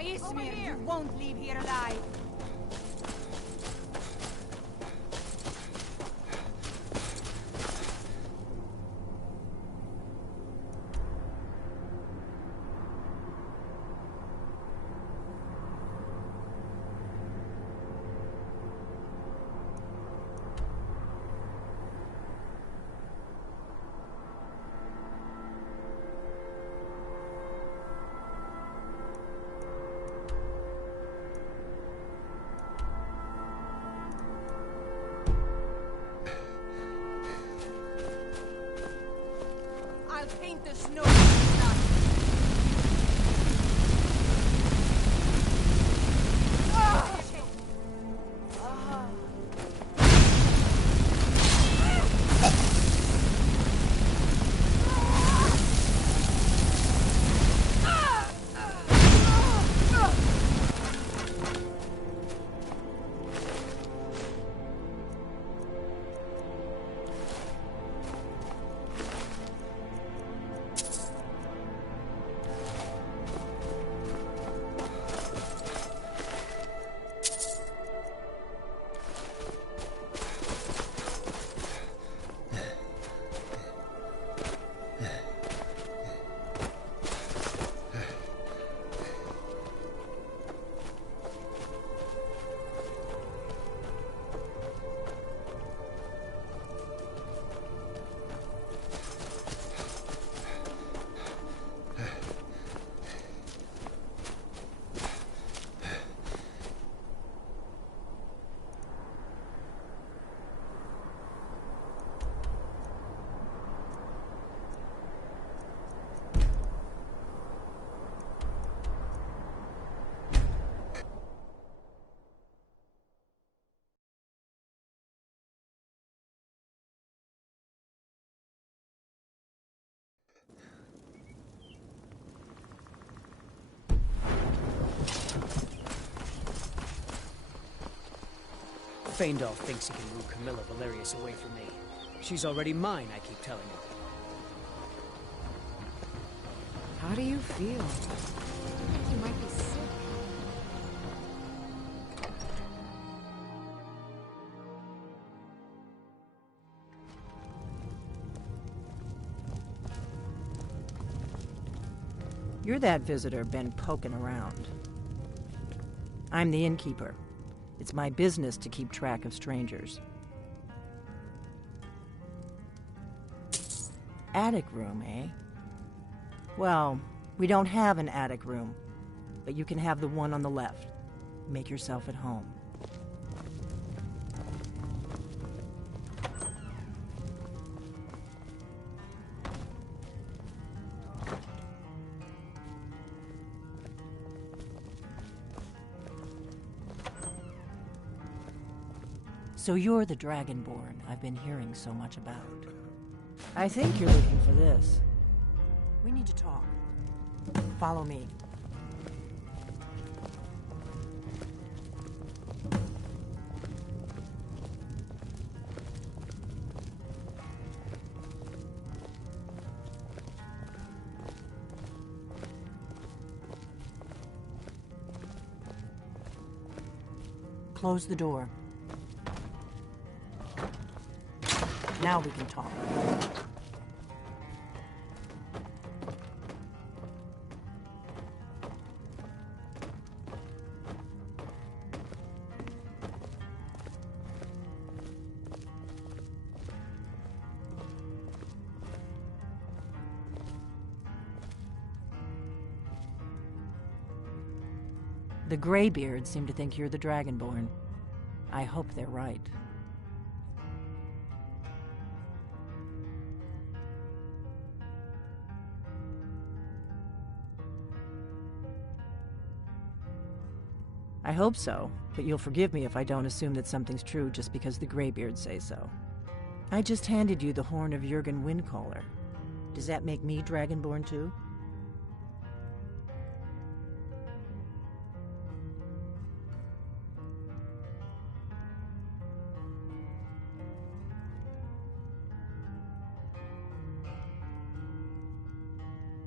By Ismir, you won't leave here alive. I'll paint the snow. Feindal thinks he can woo Camilla Valerius away from me. She's already mine, I keep telling him. How do you feel? You might be sick. You're that visitor been poking around. I'm the innkeeper. It's my business to keep track of strangers. Attic room, eh? Well, we don't have an attic room, but you can have the one on the left. Make yourself at home. So you're the Dragonborn I've been hearing so much about. I think you're looking for this. We need to talk. Follow me. Close the door. Now we can talk. The Greybeards seem to think you're the Dragonborn. I hope they're right. I hope so, but you'll forgive me if I don't assume that something's true just because the Greybeards say so. I just handed you the horn of Jurgen Windcaller. Does that make me Dragonborn too?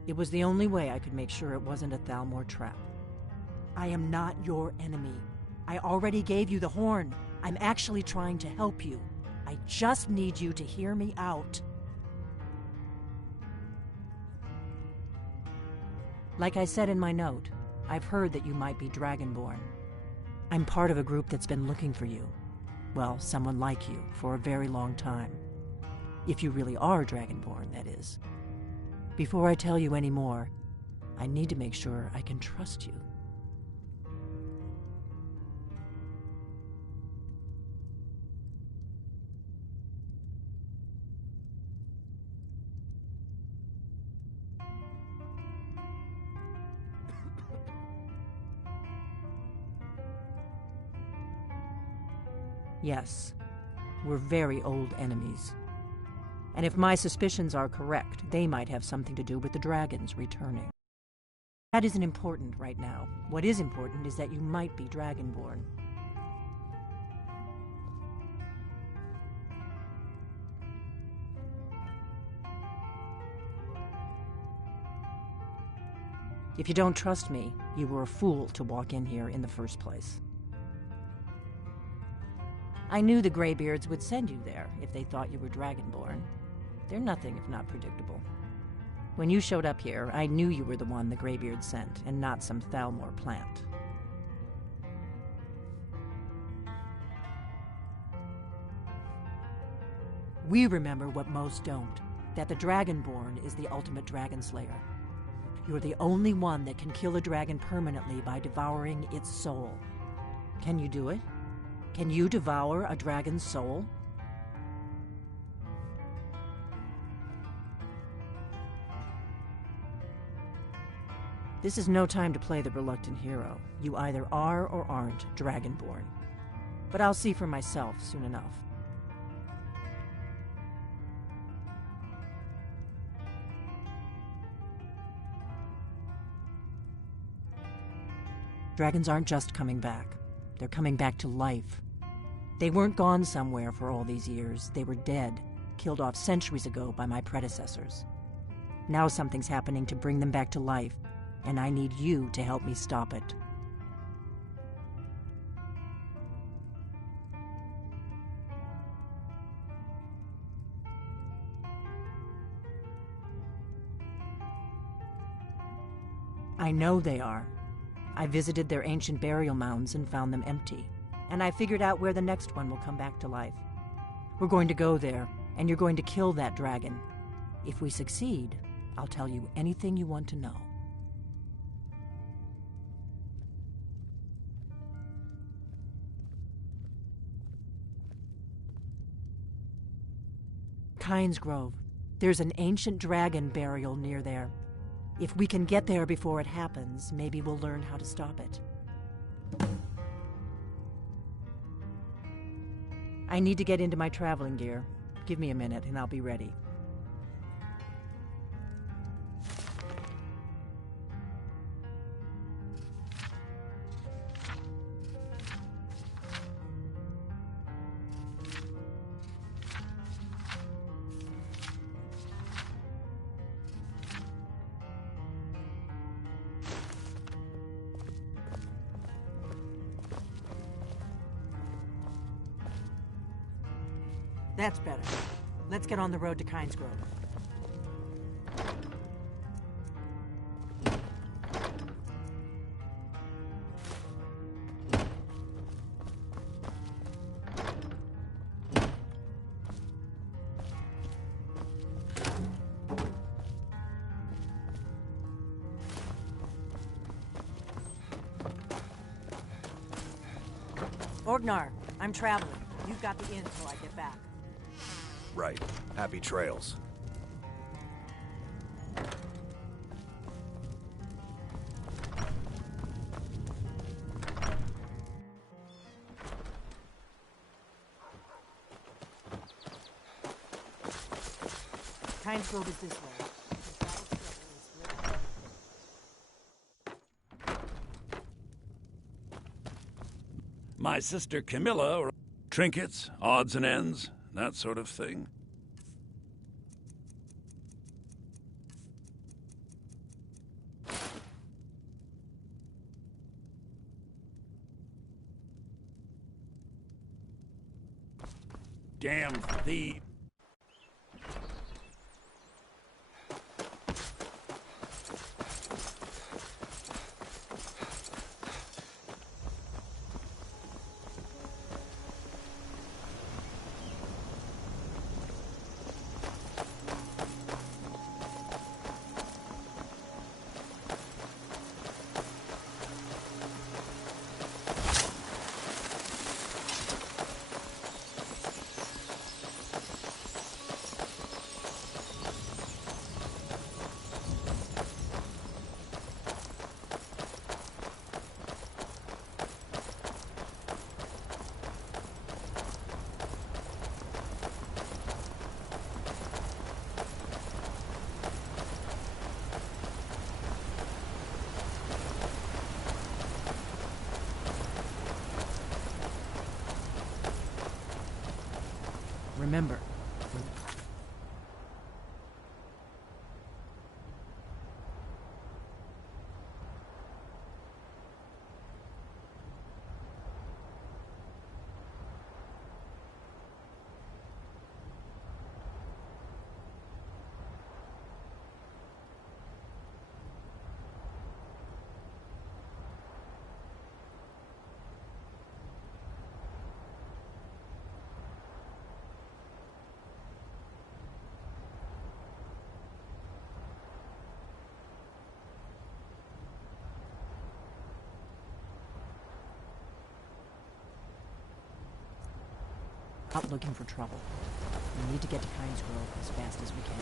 It was the only way I could make sure it wasn't a Thalmor trap. I am not your enemy. I already gave you the horn. I'm actually trying to help you. I just need you to hear me out. Like I said in my note, I've heard that you might be Dragonborn. I'm part of a group that's been looking for you. Well, someone like you, for a very long time. If you really are Dragonborn, that is. Before I tell you any more, I need to make sure I can trust you. Yes, we're very old enemies. And if my suspicions are correct, they might have something to do with the dragons returning. That isn't important right now. What is important is that you might be Dragonborn. If you don't trust me, you were a fool to walk in here in the first place. I knew the Greybeards would send you there if they thought you were Dragonborn. They're nothing if not predictable. When you showed up here, I knew you were the one the Greybeards sent, and not some Thalmor plant. We remember what most don't, that the Dragonborn is the ultimate dragon slayer. You're the only one that can kill a dragon permanently by devouring its soul. Can you do it? Can you devour a dragon's soul? This is no time to play the reluctant hero. You either are or aren't Dragonborn. But I'll see for myself soon enough. Dragons aren't just coming back. They're coming back to life. They weren't gone somewhere for all these years. They were dead, killed off centuries ago by my predecessors. Now something's happening to bring them back to life, and I need you to help me stop it. I know they are. I visited their ancient burial mounds and found them empty. And I figured out where the next one will come back to life. We're going to go there, and you're going to kill that dragon. If we succeed, I'll tell you anything you want to know. Kynes Grove. There's an ancient dragon burial near there. If we can get there before it happens, maybe we'll learn how to stop it. I need to get into my traveling gear. Give me a minute and I'll be ready. That's better. Let's get on the road to Kynes Grove. Orgnar, I'm traveling. You've got the inn till I get back. Right. Happy trails. Kynes Grove is this way. My sister Camilla, or trinkets, odds and ends, that sort of thing. damn thief. Remember, out looking for trouble. We need to get to Kynes Grove as fast as we can.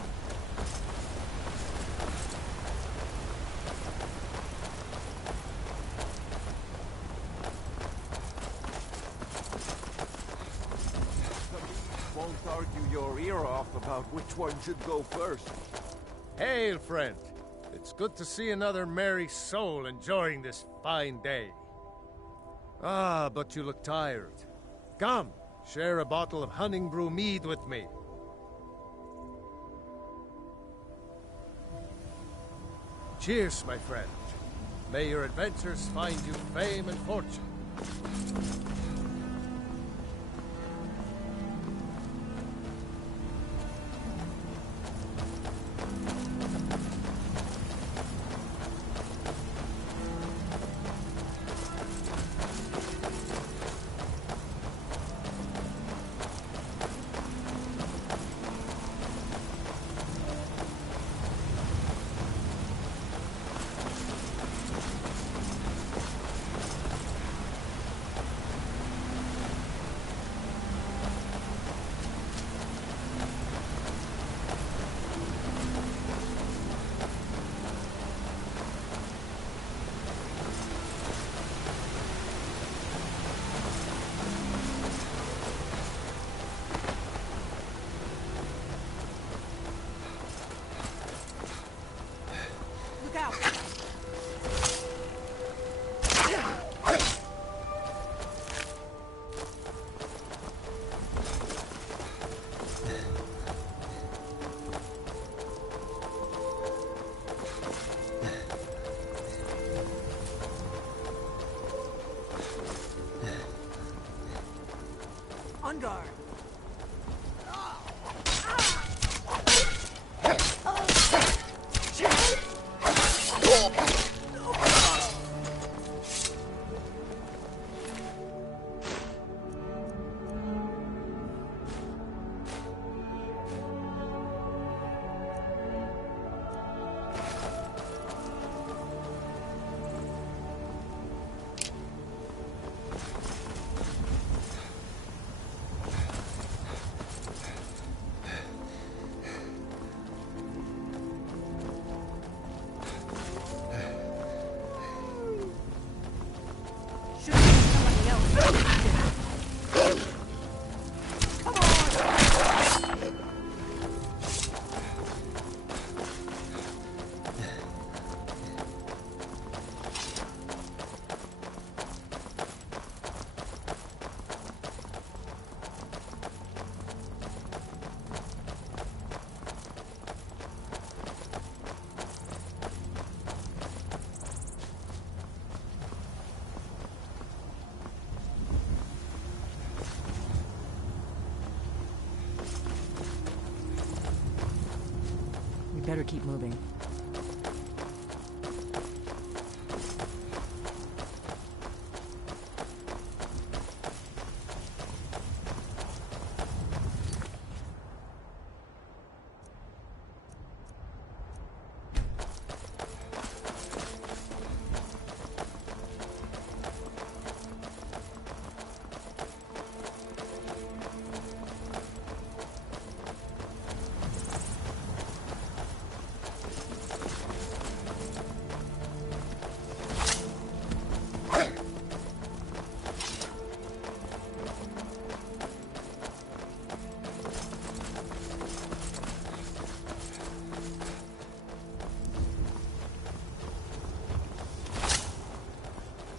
Won't argue your ear off about which one should go first. Hail, friend. It's good to see another merry soul enjoying this fine day. Ah, but you look tired. Come, share a bottle of Hunting Brew mead with me. Cheers, my friend. May your adventures find you fame and fortune. Look out! On guard! better keep moving.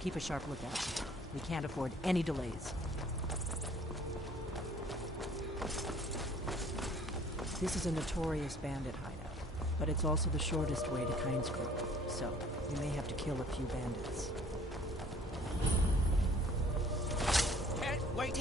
Keep a sharp lookout. We can't afford any delays. This is a notorious bandit hideout, but it's also the shortest way to Kynes Grove, so we may have to kill a few bandits. Can't wait.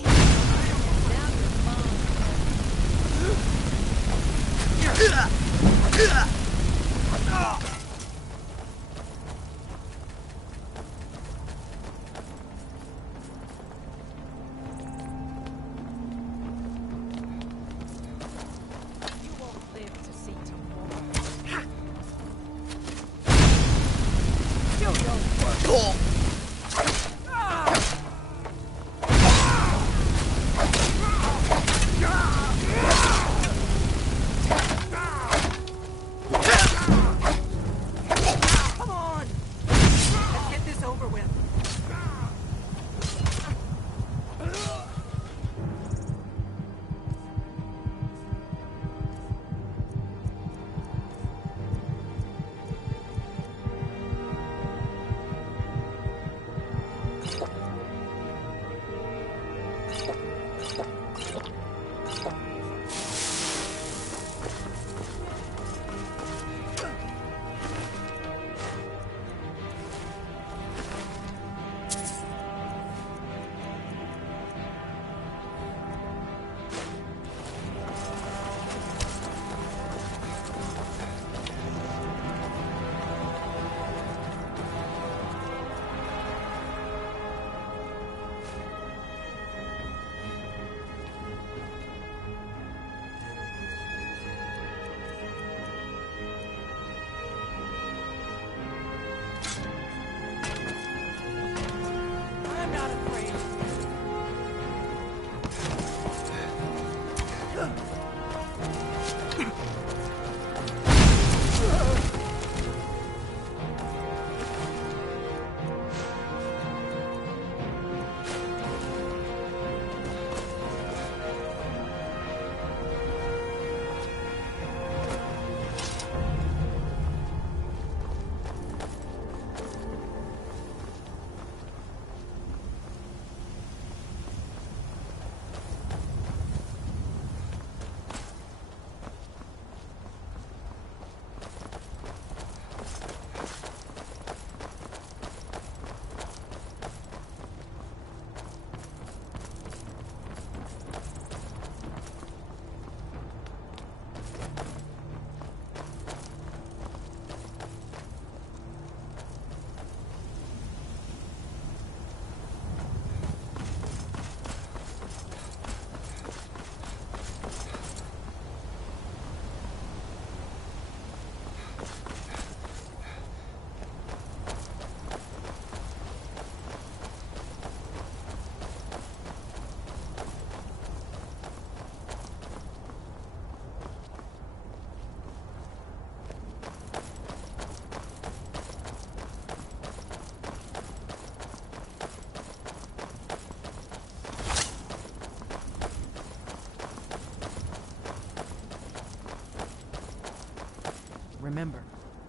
Remember,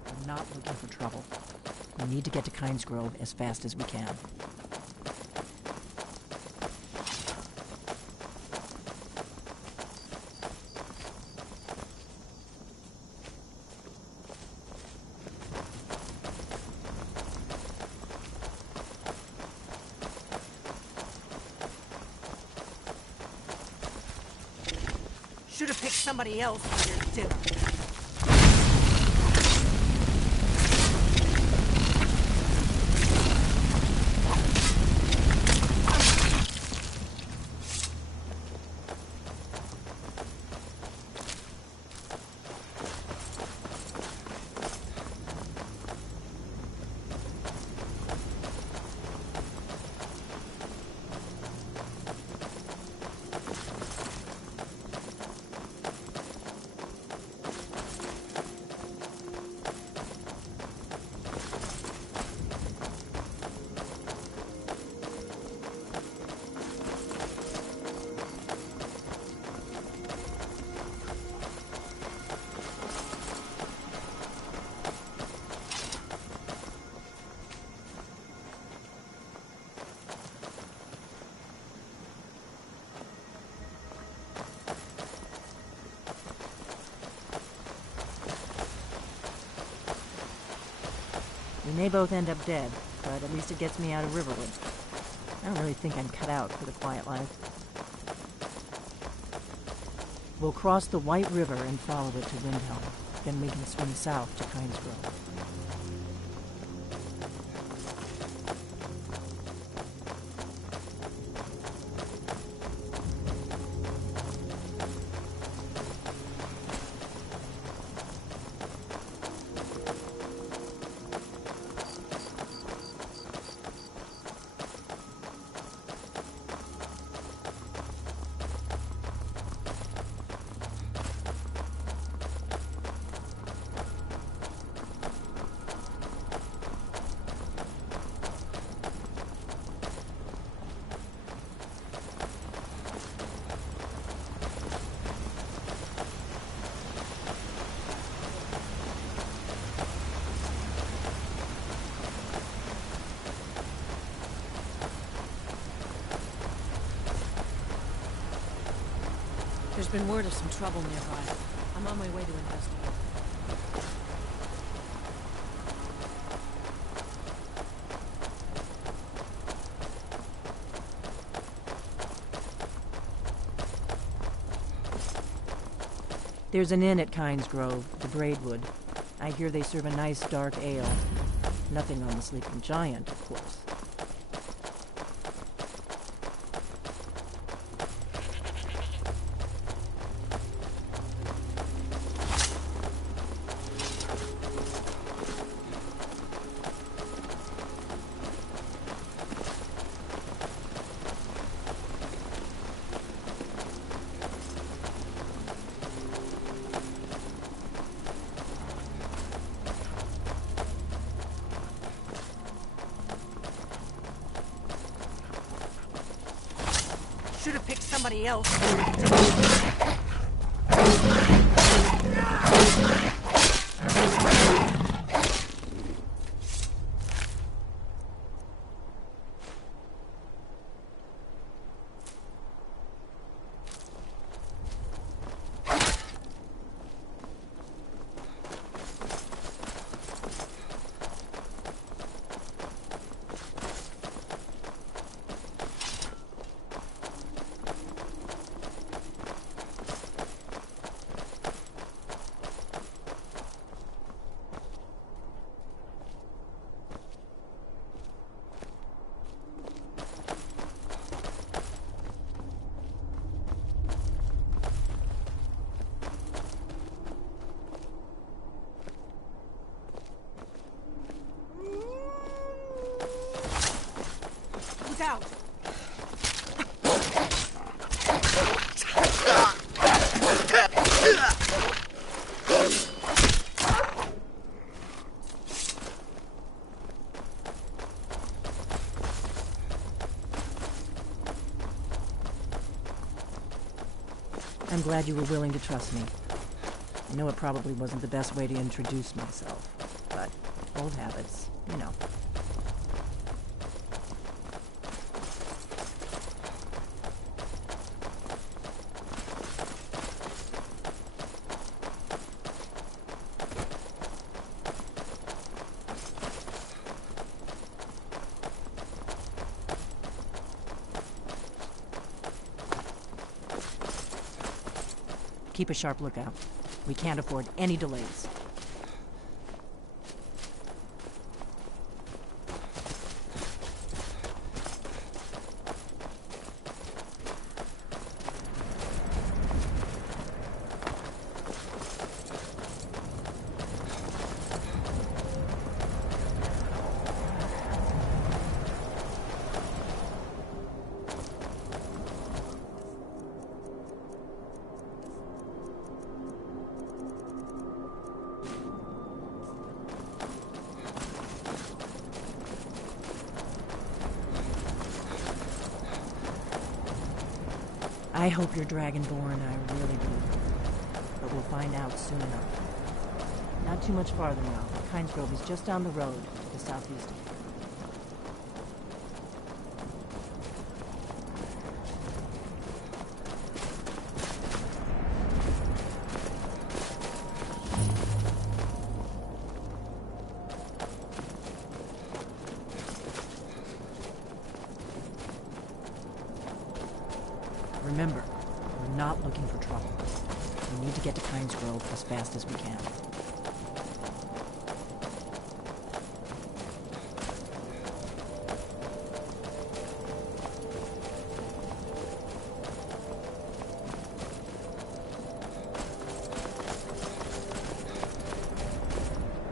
we're not looking for trouble. We need to get to Kynes Grove as fast as we can. Should have picked somebody else for your dinner. We may both end up dead, but at least it gets me out of Riverwood. I don't really think I'm cut out for the quiet life. We'll cross the White River and follow it to Windhelm. Then we can swim south to Kynes Grove. There's been word of some trouble nearby. I'm on my way to investigate. There's an inn at Kynes Grove, the Braidwood. I hear they serve a nice dark ale. Nothing on the Sleeping Giant, of course. Should have picked somebody else. Look out! I'm glad you were willing to trust me. I know it probably wasn't the best way to introduce myself, but old habits, you know. Keep a sharp lookout. We can't afford any delays. I hope you're Dragonborn, I really do. But we'll find out soon enough. Not too much farther now. Kynes Grove is just down the road to the southeast of here. Remember, we're not looking for trouble. We need to get to Kynes Grove as fast as we can.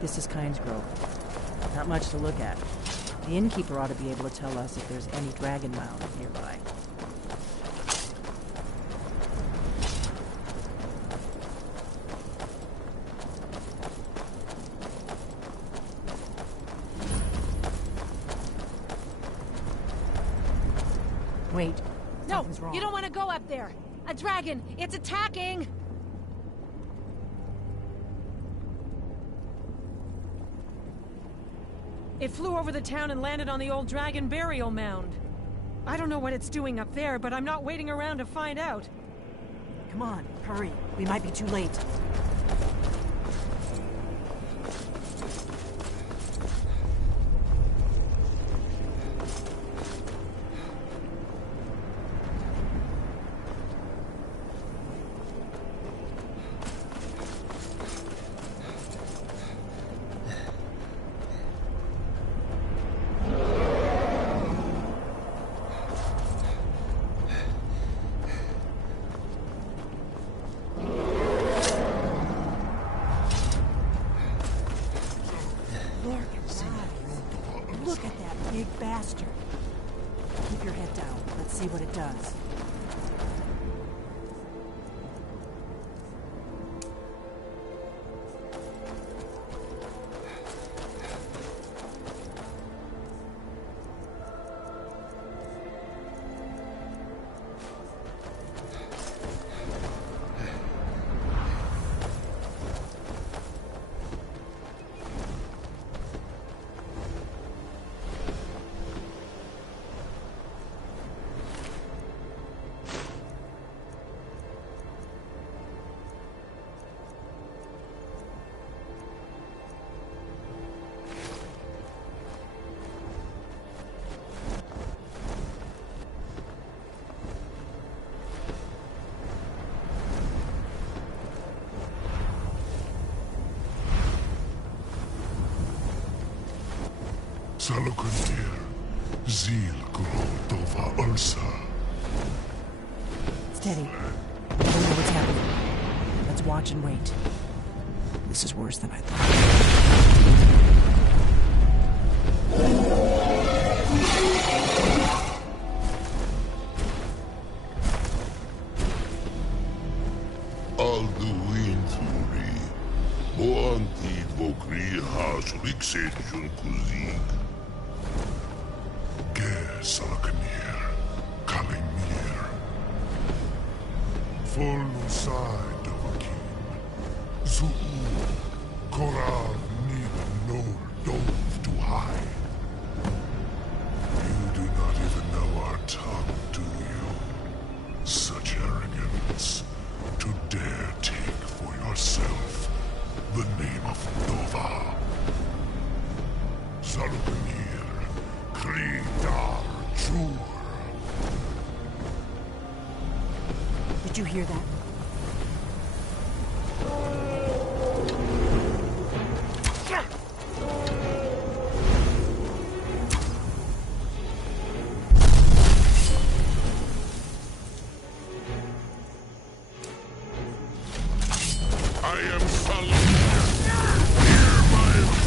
This is Kynes Grove. Not much to look at. The innkeeper ought to be able to tell us if there's any dragon mound nearby. Wait. No, Something's wrong. you don't want to go up there. A dragon! It's attacking! It flew over the town and landed on the old dragon burial mound. I don't know what it's doing up there, but I'm not waiting around to find out. Come on, hurry. We might be too late. Look at that big bastard. Keep your head down. Let's see what it does. Salukuntir, Zil Grotova Ulsa. Steady. I don't know what's happening. Let's watch and wait. This is worse than I thought. Alduinturi, Boanti Vokri Has Rixejun Kuzig. Salaknir, Kalimir. Folnusai Dovakim. Zuu, Korav Nida Nol Dove to high. You do not even know our tongue, do you? Such arrogance. To dare take for yourself the name of Dova. Salaknir, Kridar. Did you hear that? I am Salaknir. Hear my...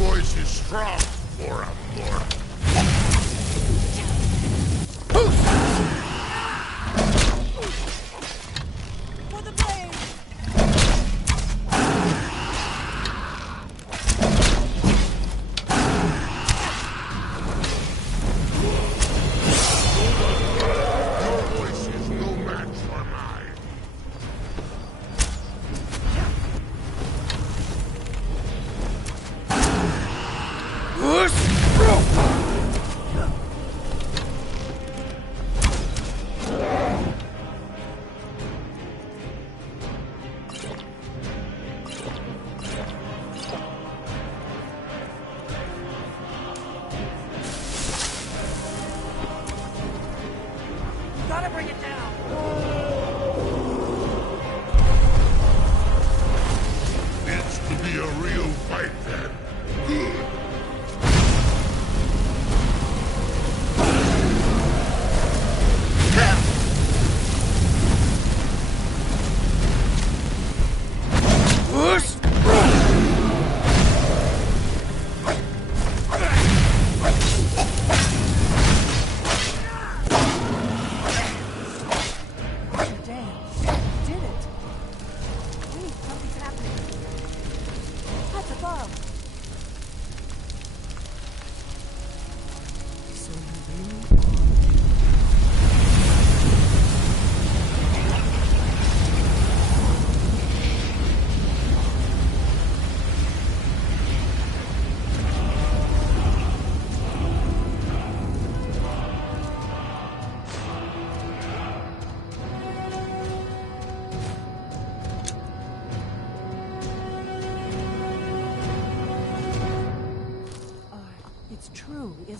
Voice is strong for a lord. For the blade!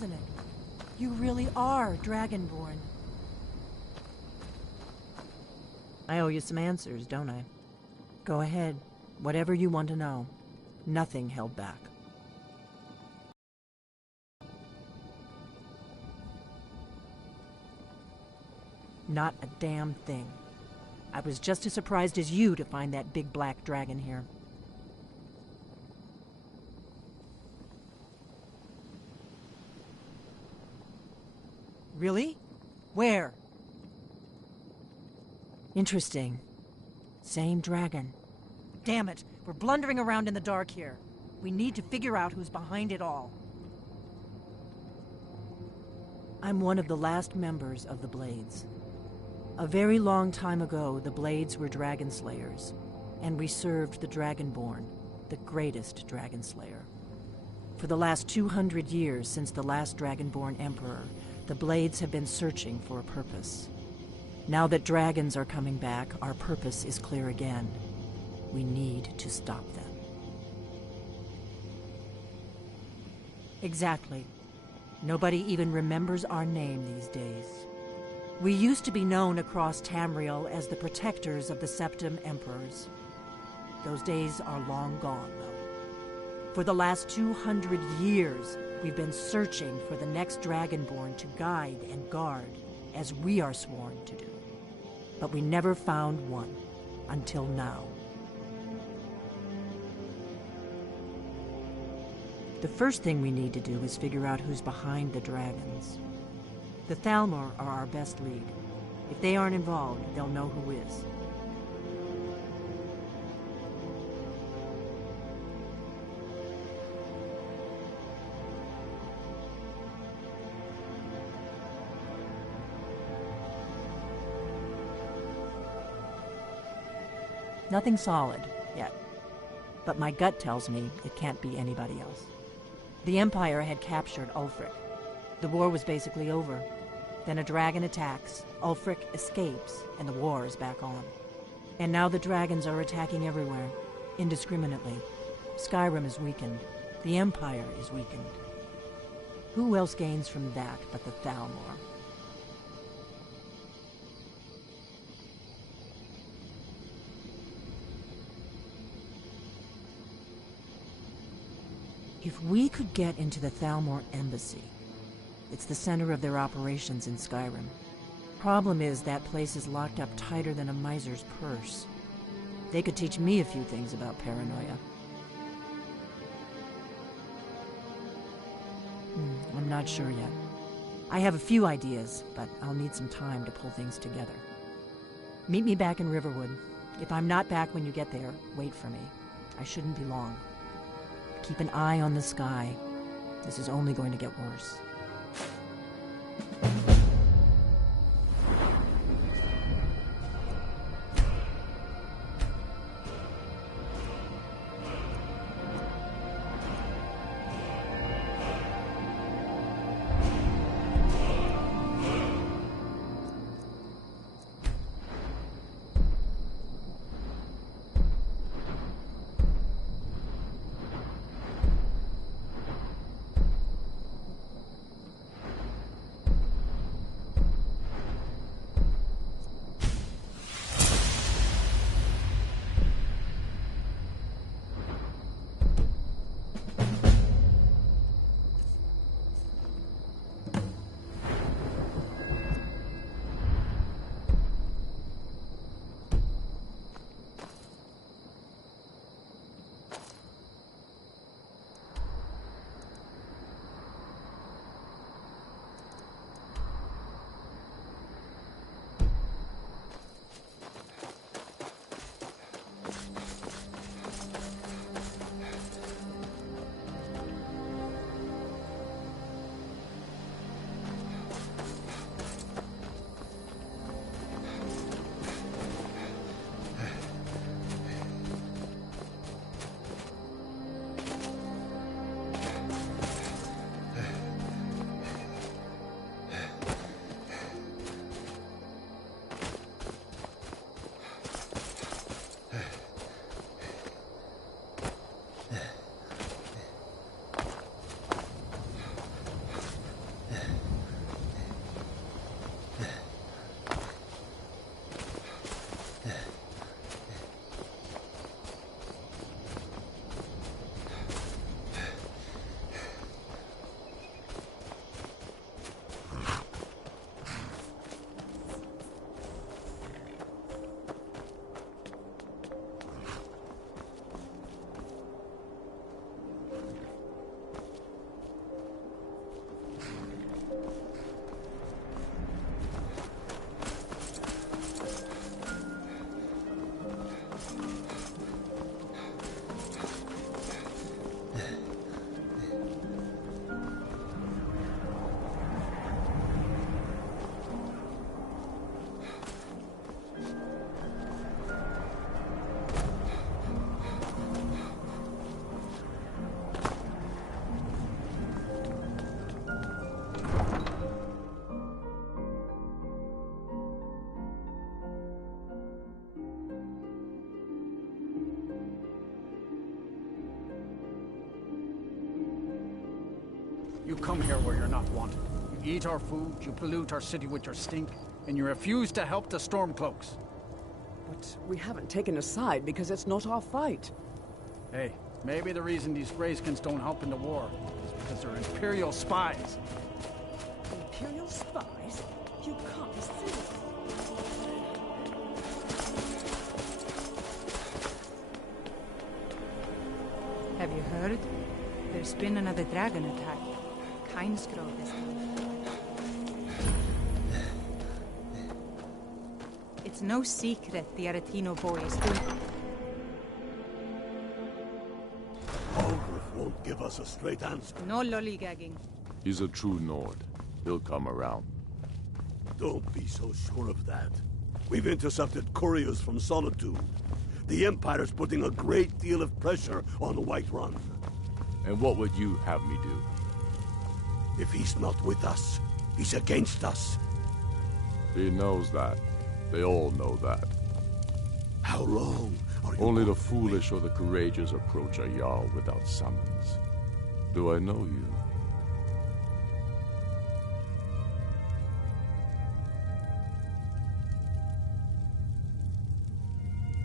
isn't it? You really are Dragonborn. I owe you some answers, don't I? Go ahead. Whatever you want to know. Nothing held back. Not a damn thing. I was just as surprised as you to find that big black dragon here. Really? Where? Interesting. Same dragon. Damn it, we're blundering around in the dark here. We need to figure out who's behind it all. I'm one of the last members of the Blades. A very long time ago, the Blades were dragon slayers, and we served the Dragonborn, the greatest dragon slayer. For the last 200 years since the last Dragonborn Emperor, the Blades have been searching for a purpose. Now that dragons are coming back, our purpose is clear again. We need to stop them. Exactly. Nobody even remembers our name these days. We used to be known across Tamriel as the protectors of the Septim Emperors. Those days are long gone, though. For the last 200 years, we've been searching for the next Dragonborn to guide and guard, as we are sworn to do. But we never found one, until now. The first thing we need to do is figure out who's behind the dragons. The Thalmor are our best lead. If they aren't involved, they'll know who is. Nothing solid, yet. But my gut tells me it can't be anybody else. The Empire had captured Ulfric. The war was basically over. Then a dragon attacks, Ulfric escapes, and the war is back on. And now the dragons are attacking everywhere, indiscriminately. Skyrim is weakened. The Empire is weakened. Who else gains from that but the Thalmor? If we could get into the Thalmor embassy, it's the center of their operations in Skyrim. Problem is, that place is locked up tighter than a miser's purse. They could teach me a few things about paranoia. I'm not sure yet. I have a few ideas, but I'll need some time to pull things together. Meet me back in Riverwood. If I'm not back when you get there, wait for me. I shouldn't be long. Keep an eye on the sky. This is only going to get worse. You come here where you're not wanted. You eat our food, you pollute our city with your stink, and you refuse to help the Stormcloaks. But we haven't taken a side because it's not our fight. Hey, maybe the reason these Greyskins don't help in the war is because they're Imperial spies. Imperial spies? You can't be serious. Have you heard? There's been another dragon attack. Kynesgrove this time. It's no secret the Aretino boys do. Algrith won't give us a straight answer. No lollygagging. He's a true Nord. He'll come around. Don't be so sure of that. We've intercepted couriers from Solitude. The Empire's putting a great deal of pressure on Whiterun. And what would you have me do? If he's not with us, he's against us. He knows that. They all know that. How long are you... Only the foolish or the courageous approach a Jarl without summons. Do I know you?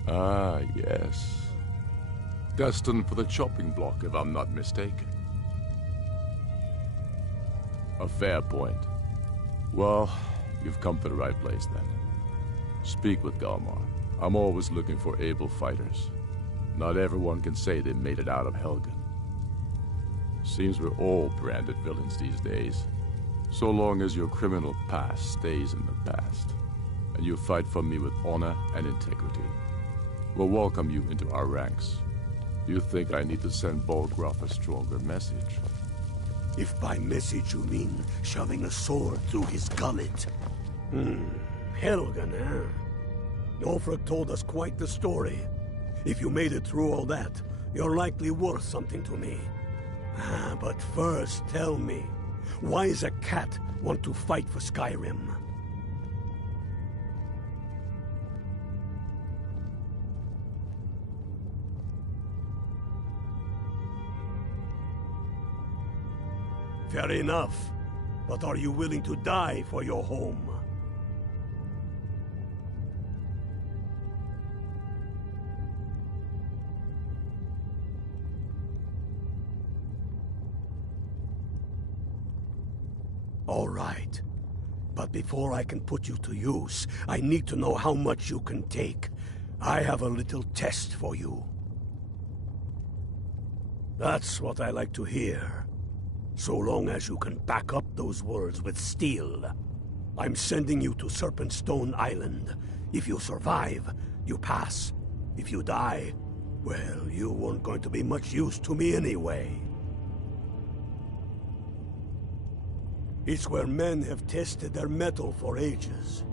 Ah, yes. Destined for the chopping block, if I'm not mistaken. A fair point. Well, you've come to the right place, then. Speak with Galmar. I'm always looking for able fighters. Not everyone can say they made it out of Helgen. Seems we're all branded villains these days. So long as your criminal past stays in the past, and you fight for me with honor and integrity, we'll welcome you into our ranks. You think I need to send Bolgraf a stronger message? If by message you mean shoving a sword through his gullet. Helgen, eh? Ulfric told us quite the story. If you made it through all that, you're likely worth something to me. But first, tell me, why does a cat want to fight for Skyrim? Fair enough. But are you willing to die for your home? All right. But before I can put you to use, I need to know how much you can take. I have a little test for you. That's what I like to hear. So long as you can back up those words with steel. I'm sending you to Serpentstone Island. If you survive, you pass. If you die, well, you weren't going to be much use to me anyway. It's where men have tested their metal for ages.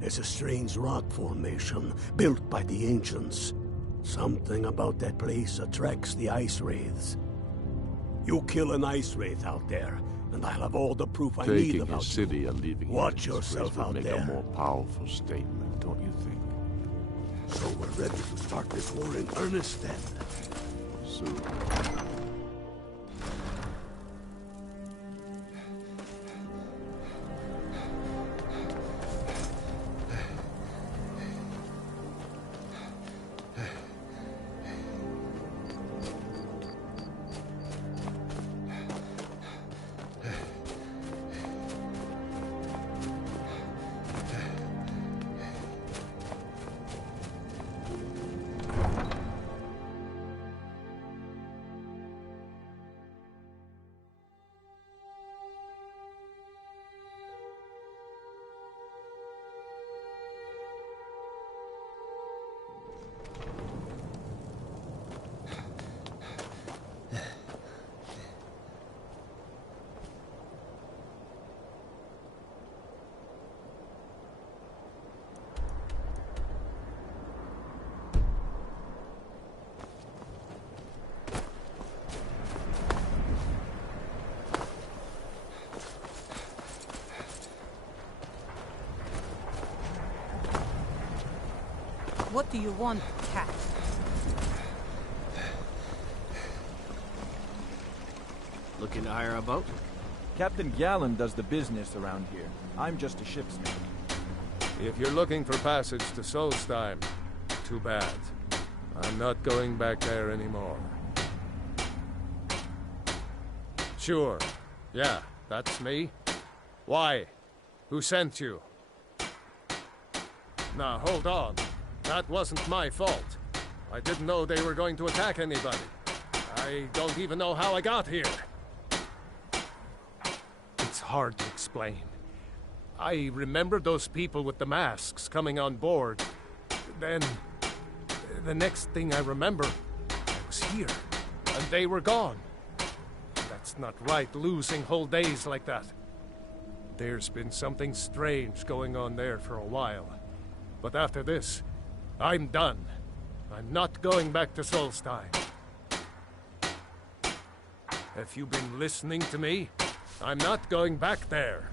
There's a strange rock formation built by the ancients. Something about that place attracts the ice wraiths. You kill an ice wraith out there, and I'll have all the proof I need about his city you. And leaving Watch yourself out make there. A more powerful statement, don't you think? So we're ready to start this war in earnest then? Soon. What do you want, cat? Looking to hire a boat? Captain Gallen does the business around here. I'm just a ship's mate. If you're looking for passage to Solstheim, too bad. I'm not going back there anymore. Sure. Yeah, that's me. Why? Who sent you? Now, hold on. That wasn't my fault. I didn't know they were going to attack anybody. I don't even know how I got here. It's hard to explain. I remember those people with the masks coming on board. Then, the next thing I remember, I was here, and they were gone. That's not right, losing whole days like that. There's been something strange going on there for a while. But after this, I'm done. I'm not going back to Solstheim. Have you been listening to me? I'm not going back there.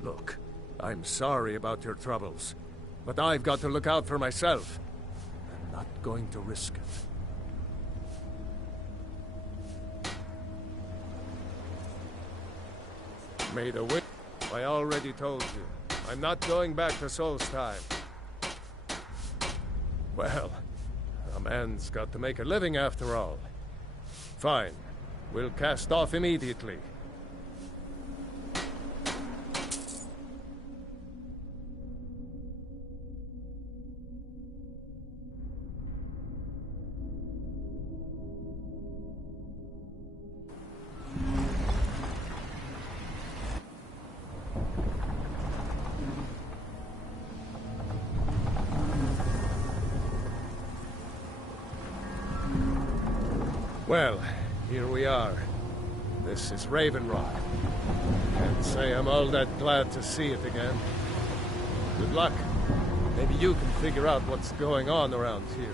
Look, I'm sorry about your troubles, but I've got to look out for myself. I'm not going to risk it. Made a win. I already told you. I'm not going back to Solstheim. Well, a man's got to make a living after all. Fine. We'll cast off immediately. Well, here we are. This is Raven Rock. Can't say I'm all that glad to see it again. Good luck. Maybe you can figure out what's going on around here.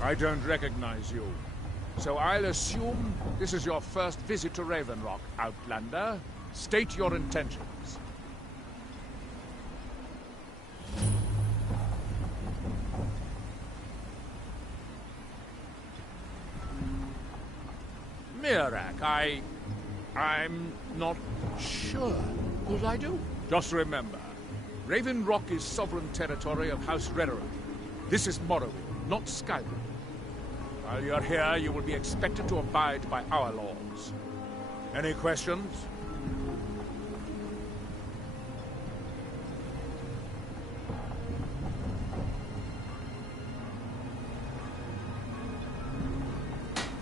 I don't recognize you. So I'll assume this is your first visit to Raven Rock, Outlander. State your intentions. Mirak, I'm not sure. What I do? Just remember, Raven Rock is sovereign territory of House Redoran. This is Morrowind, not Skyrim. While you're here, you will be expected to abide by our laws. Any questions?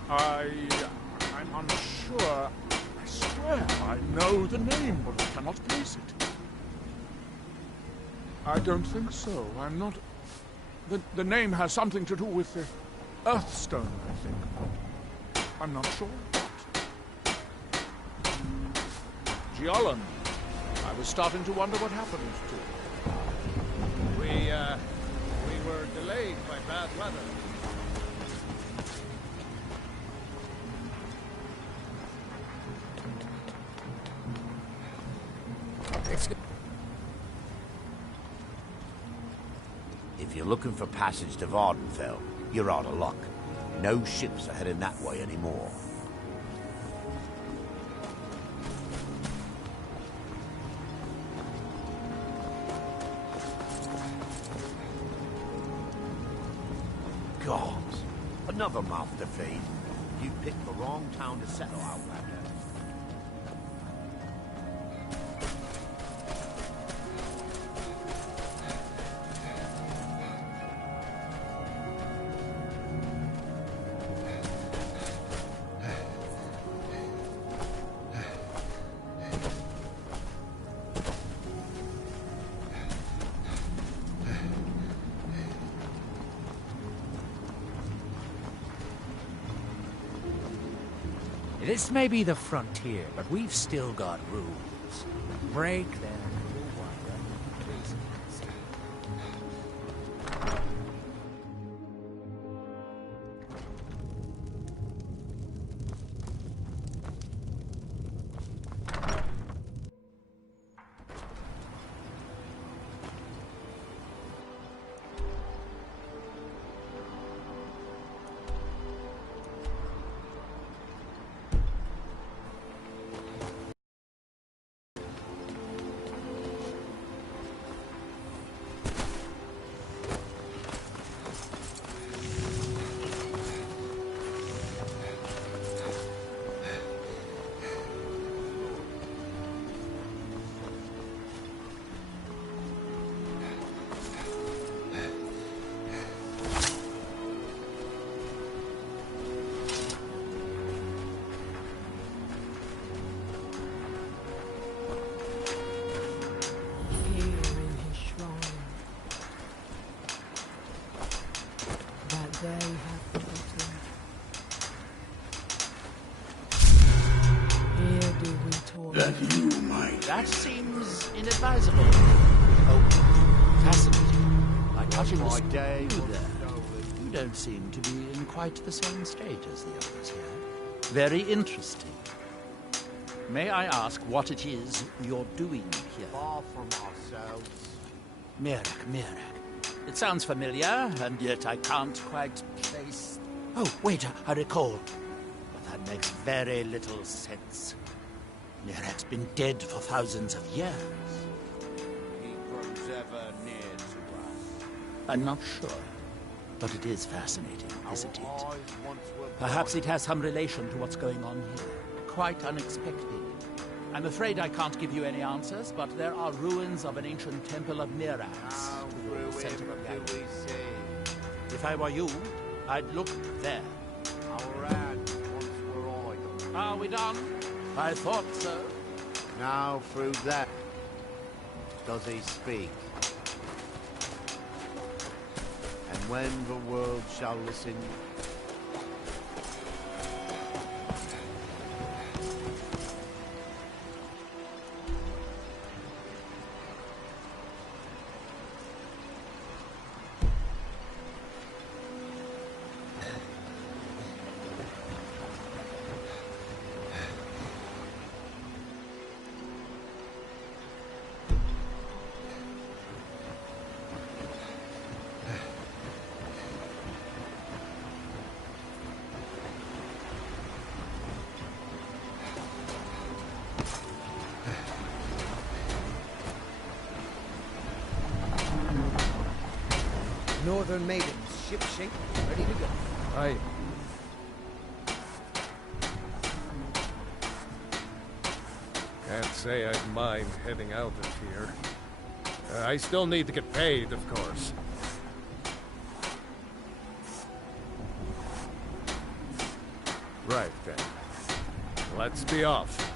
I'm unsure. I swear I know the name, but I cannot place it. I don't think so. I'm not... The name has something to do with the Earthstone, I think. I'm not sure what. Giollan. I was starting to wonder what happened to We were delayed by bad weather. If you're looking for passage to Vardenfell, you're out of luck. No ships are heading that way anymore. Gods, another mouth to feed. You picked the wrong town to settle, Outlander. This may be the frontier, but we've still got rules. Break them. That seems inadvisable. Oh, fascinating. By touching the screw there, you don't seem to be in quite the same state as the others here. Very interesting. May I ask what it is you're doing here? Far from ourselves. Mirak. It sounds familiar, and yet I can't quite place... Oh, wait, I recall. But that makes very little sense. Mirak's been dead for thousands of years. He grows ever near to us. I'm not sure, but it is fascinating, isn't it? Our eyes once were Perhaps it has some relation to what's going on here. Quite unexpected. I'm afraid I can't give you any answers, but there are ruins of an ancient temple of Mirax to the center of Galilee. If I were you, I'd look there. Our hands once were idle. Are we done? I thought so. Now through that does he speak. And when the world shall listen, Northern maidens, ship shape, ready to go. Aye. Can't say I'd mind heading out of here. I still need to get paid, of course. Right then. Let's be off.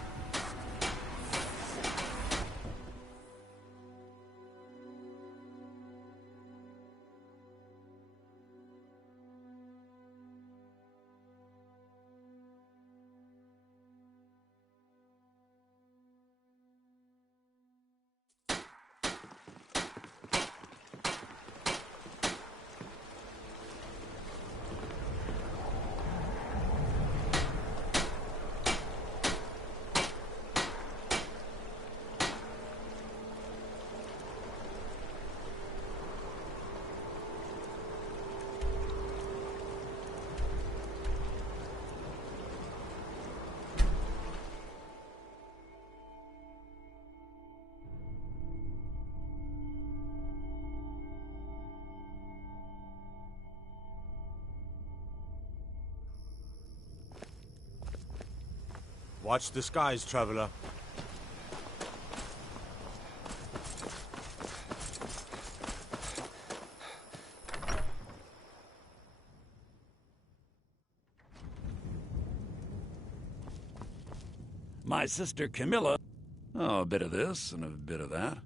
Watch the skies, traveler. My sister Camilla. Oh, a bit of this and a bit of that.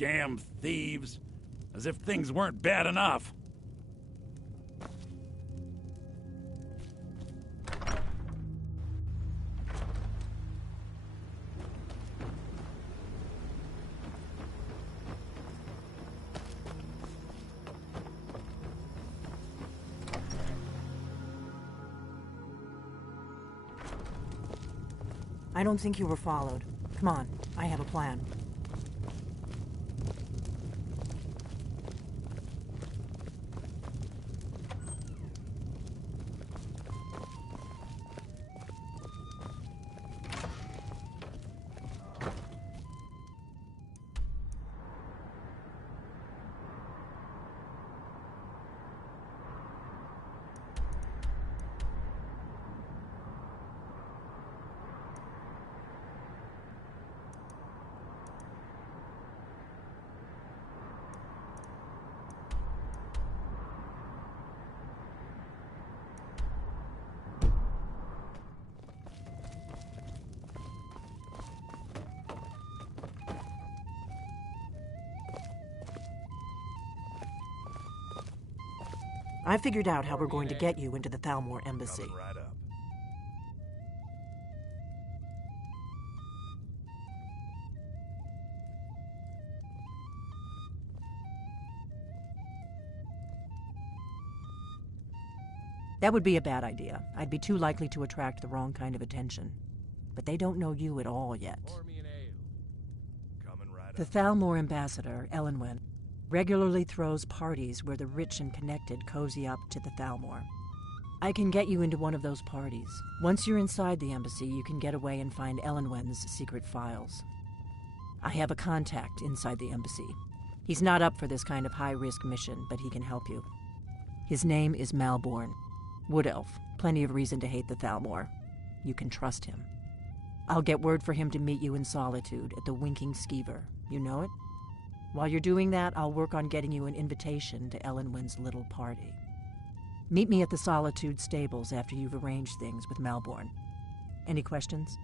Damn thieves. As if things weren't bad enough. I don't think you were followed. Come on, I have a plan. I figured out how we're going to get you into the Thalmor embassy. Coming right up. That would be a bad idea. I'd be too likely to attract the wrong kind of attention. But they don't know you at all yet. Coming right The up. Thalmor ambassador, Elenwen, regularly throws parties where the rich and connected cozy up to the Thalmor. I can get you into one of those parties. Once you're inside the embassy, you can get away and find Elenwen's secret files. I have a contact inside the embassy. He's not up for this kind of high-risk mission, but he can help you. His name is Malborn. Wood Elf. Plenty of reason to hate the Thalmor. You can trust him. I'll get word for him to meet you in Solitude at the Winking Skeever. You know it? While you're doing that, I'll work on getting you an invitation to Elenwen's little party. Meet me at the Solitude stables after you've arranged things with Malborn. Any questions?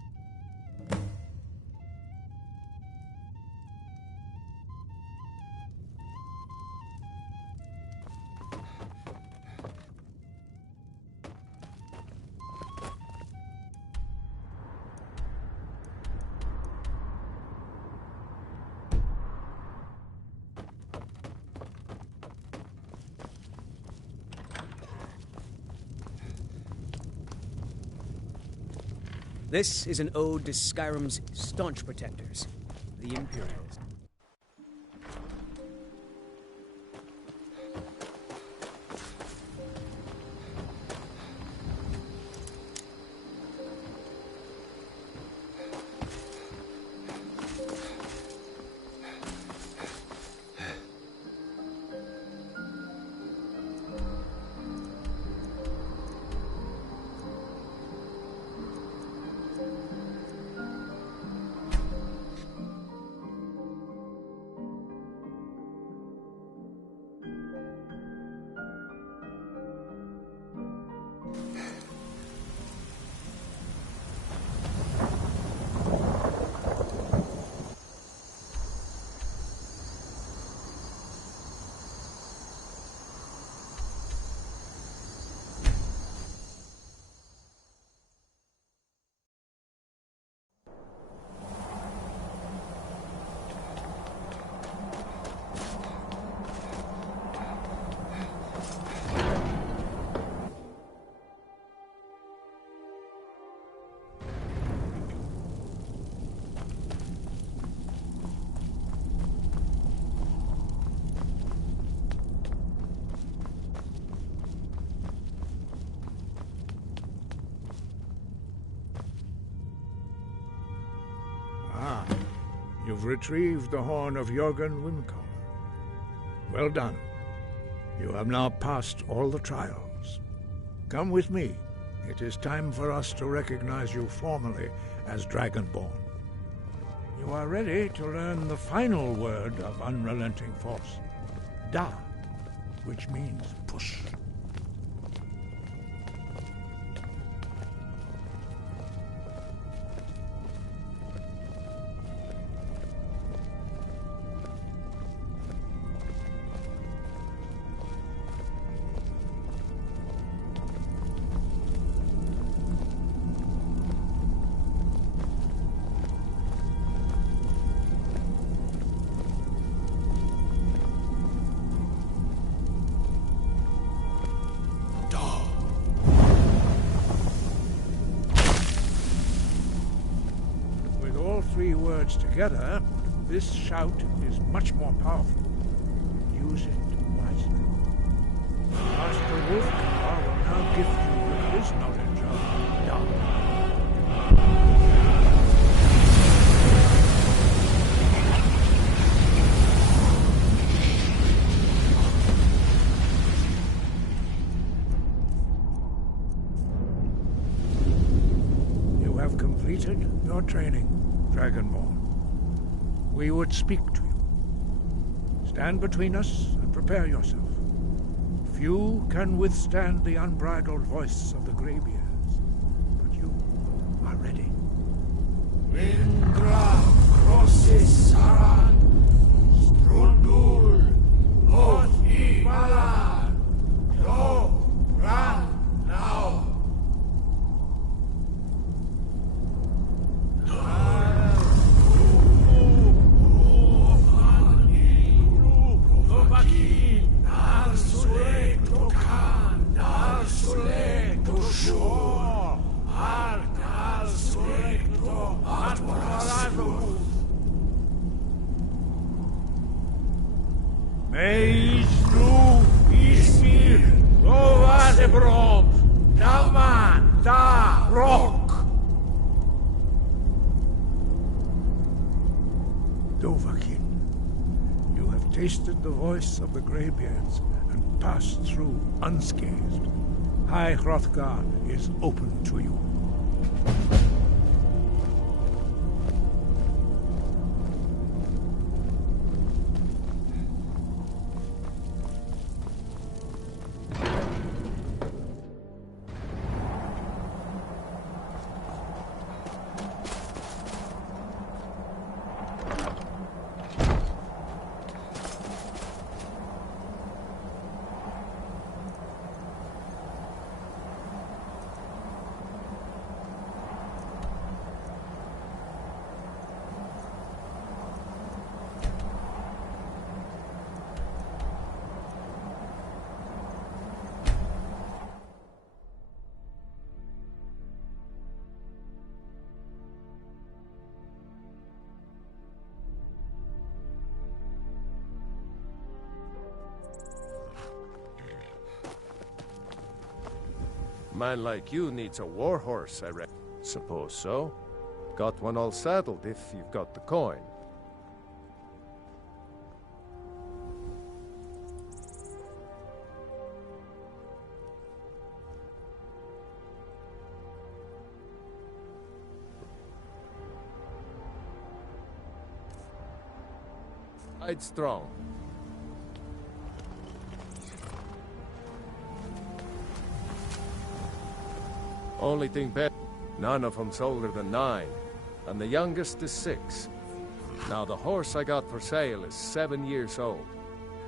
This is an ode to Skyrim's staunch protectors, the Imperials. You've retrieved the horn of Jörgen Windcaller. Well done. You have now passed all the trials. Come with me. It is time for us to recognize you formally as Dragonborn. You are ready to learn the final word of unrelenting force, Da, which means push. words together, this shout is much more powerful. Use it wisely. Master Wolfgar will now gift you with his knowledge of dark. You have completed your training, Dragonborn. We would speak to you. Stand between us and prepare yourself. Few can withstand the unbridled voice of the Greybeards, but you are ready. Indra crosses Saran, Strundul, Othi Balan, Do, Ran, now. Meisnu Ismir Dovadebrom Naman Da Rock Dovahkiin, you have tasted the voice of the Greybeards and passed through unscathed. High Hrothgar is open to you. Man like you needs a war horse, I reckon. Suppose so. Got one all saddled if you've got the coin. I'd strong. Only thing better, none of them's older than 9, and the youngest is 6. Now the horse I got for sale is 7 years old,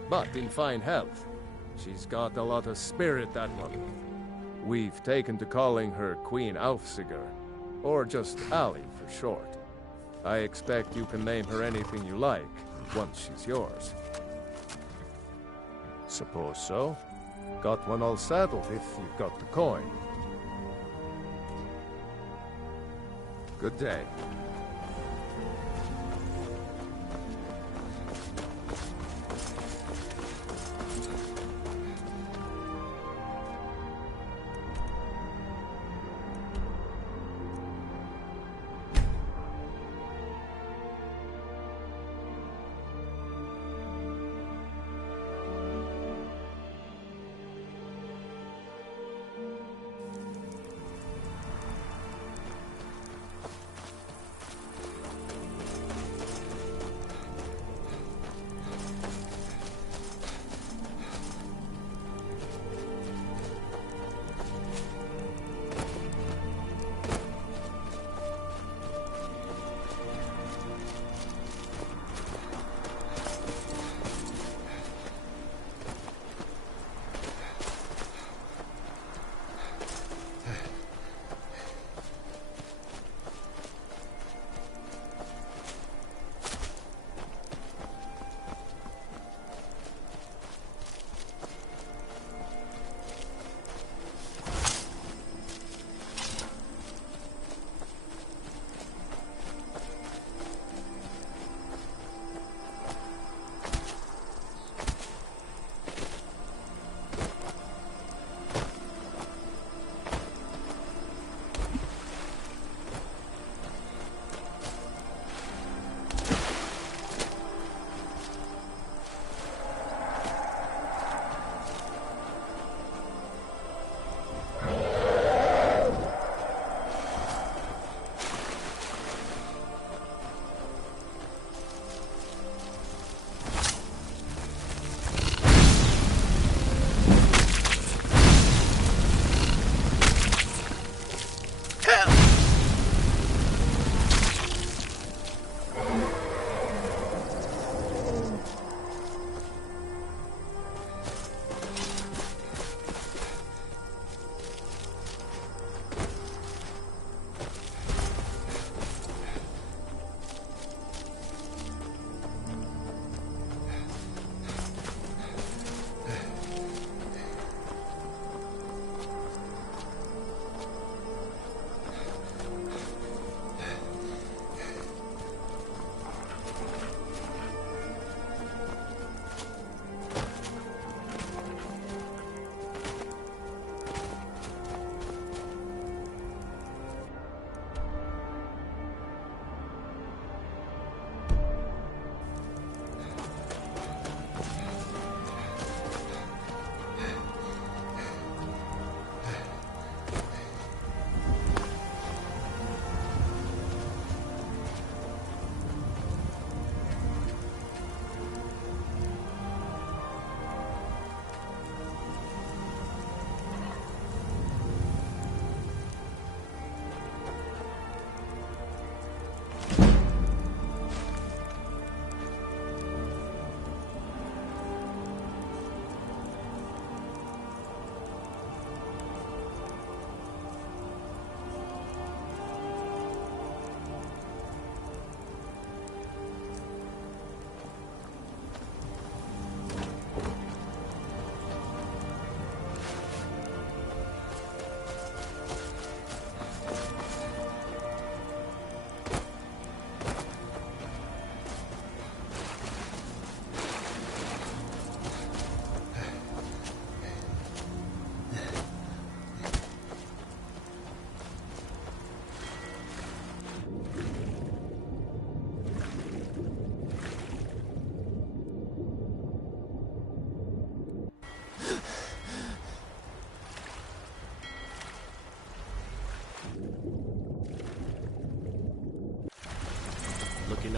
but in fine health. She's got a lot of spirit, that one. We've taken to calling her Queen Aufsiger, or just Allie for short. I expect you can name her anything you like, once she's yours. Suppose so. Got one all saddled if you've got the coin. Good day.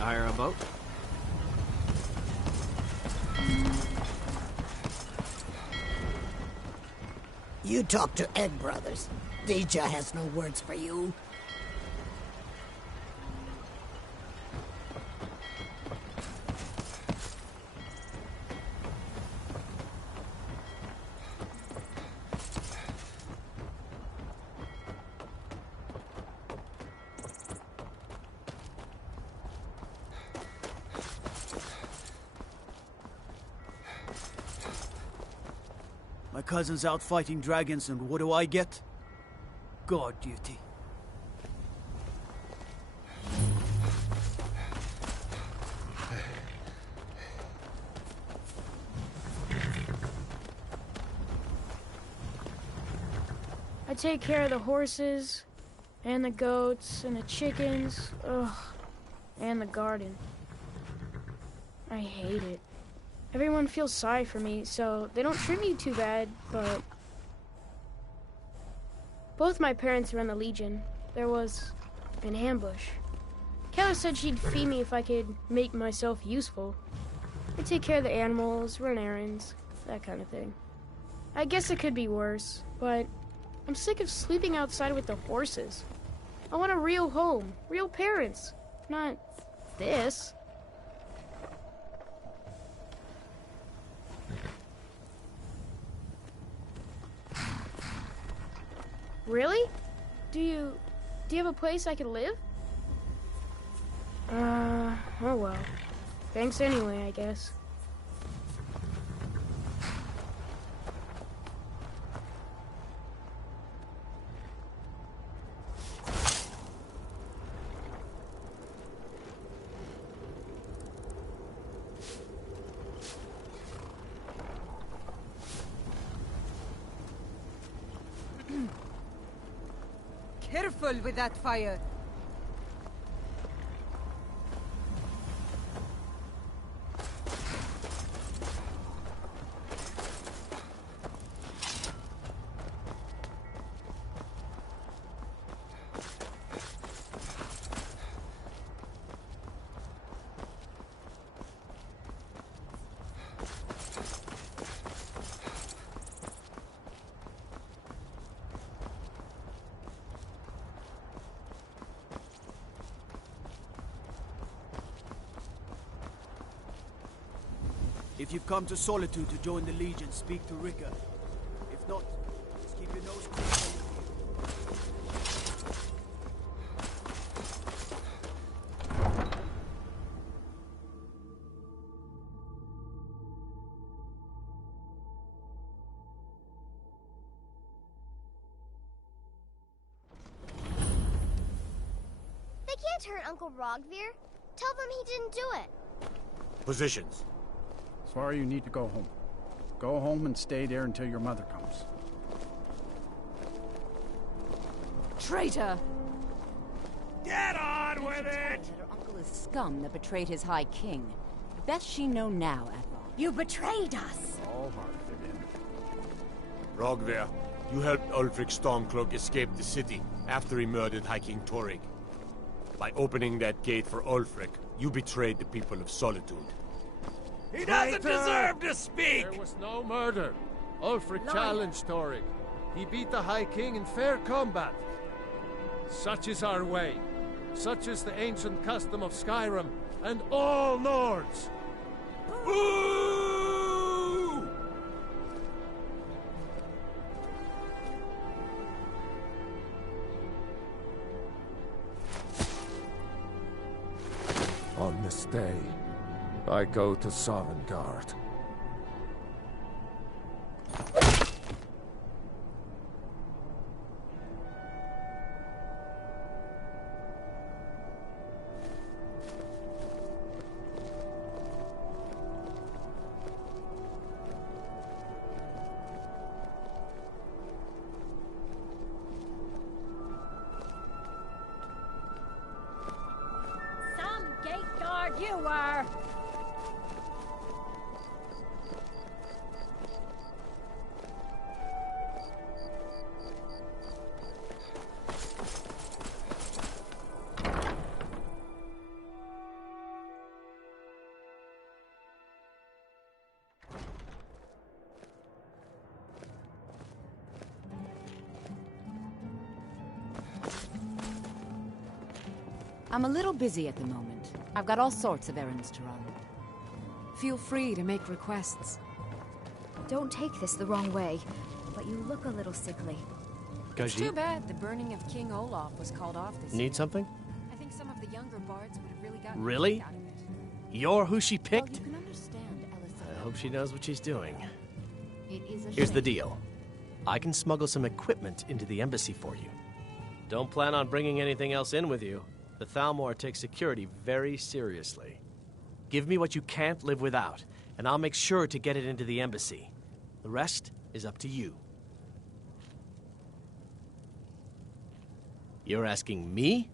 to hire a boat? You talk to Egg Brothers. Deja has no words for you. My cousin's out fighting dragons, and what do I get? Guard duty. I take care of the horses, and the goats, and the chickens, and the garden. I hate it. Everyone feels sorry for me, so they don't treat me too bad, but... Both my parents were in the Legion. There was an ambush. Keller said she'd feed me if I could make myself useful. I take care of the animals, run errands, that kind of thing. I guess it could be worse, but I'm sick of sleeping outside with the horses. I want a real home, real parents, not this. Really? Do you have a place I could live? Oh well. Thanks anyway, I guess. Careful with that fire. If you've come to Solitude to join the Legion, speak to Rika. If not, just keep your nose clean. They can't hurt Uncle Rogvir. Tell them he didn't do it. Positions. Svar, you need to go home. Go home and stay there until your mother comes. Traitor! Get on with it! Your uncle is scum that betrayed his High King. Best she know now, Admiral. You betrayed us! All heart, Vivian. Rogver, you helped Ulfric Stormcloak escape the city after he murdered High King Torrig. By opening that gate for Ulfric, you betrayed the people of Solitude. He doesn't deserve to speak! There was no murder. Ulfric challenged Torrig. He beat the High King in fair combat. Such is our way. Such is the ancient custom of Skyrim and all Nords. Boo! On this day, I go to Sovngarde. Some gate guard you were! I'm a little busy at the moment. I've got all sorts of errands to run. Feel free to make requests. Don't take this the wrong way, but you look a little sickly. It's too bad the burning of King Olaf was called off this year. Need something? I think some of the younger bards would have really gotten Really? out of it. You're who she picked? Well, you can understand, Elisabeth. I hope she knows what she's doing. It is a Here's shame. the deal. I can smuggle some equipment into the embassy for you. Don't plan on bringing anything else in with you. The Thalmor takes security very seriously. Give me what you can't live without, and I'll make sure to get it into the embassy. The rest is up to you. You're asking me?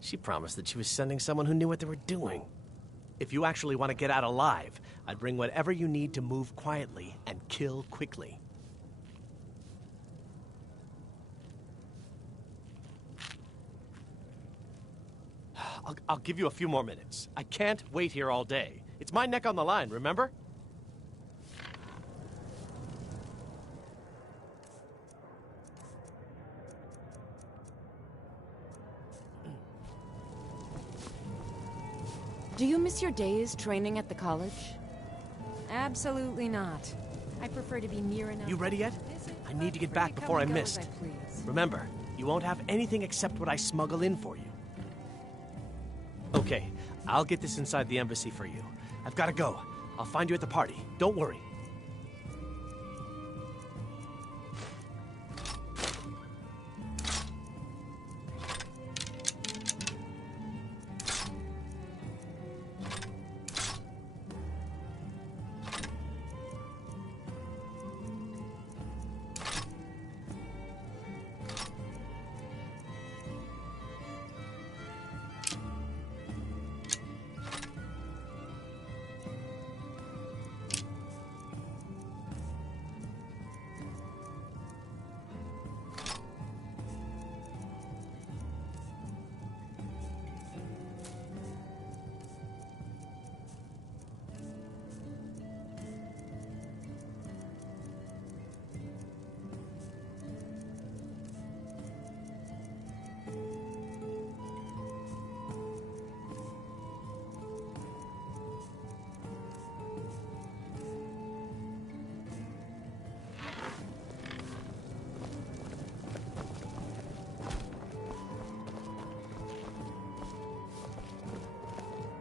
She promised that she was sending someone who knew what they were doing. If you actually want to get out alive, I'd bring whatever you need to move quietly and kill quickly. I'll give you a few more minutes. I can't wait here all day. It's my neck on the line, remember? Do you miss your days training at the college? Absolutely not. I prefer to be near enough. You ready yet? I need to get back before I missed. Remember, you won't have anything except what I smuggle in for you. Okay, I'll get this inside the embassy for you. I've got to go. I'll find you at the party. Don't worry.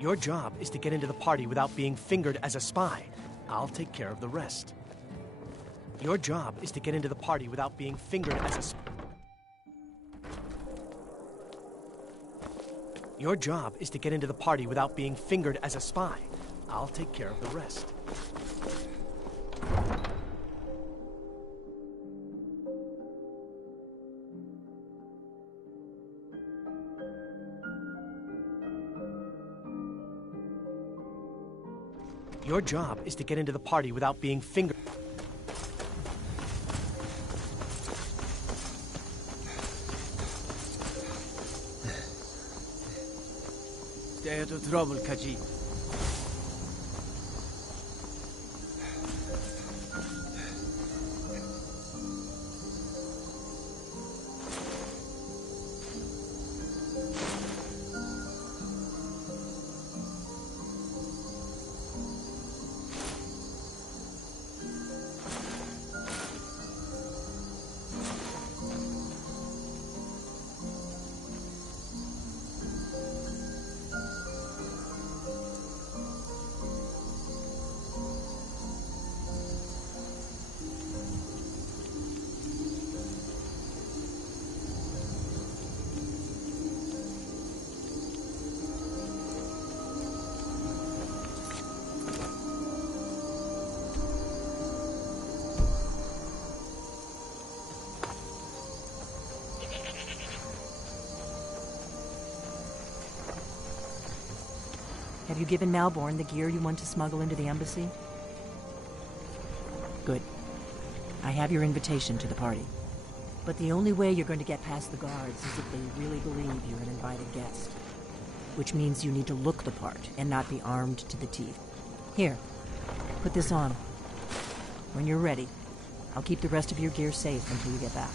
Your job is to get into the party without being fingered as a spy. I'll take care of the rest. Your job is to get into the party without being fingered as a spy. Your job is to get into the party without being fingered as a spy. I'll take care of the rest. Your job is to get into the party without being fingered. Stay out of trouble, Khajiit. Have you given Malborn the gear you want to smuggle into the embassy? Good. I have your invitation to the party. But the only way you're going to get past the guards is if they really believe you're an invited guest. Which means you need to look the part and not be armed to the teeth. Here, put this on. When you're ready, I'll keep the rest of your gear safe until you get back.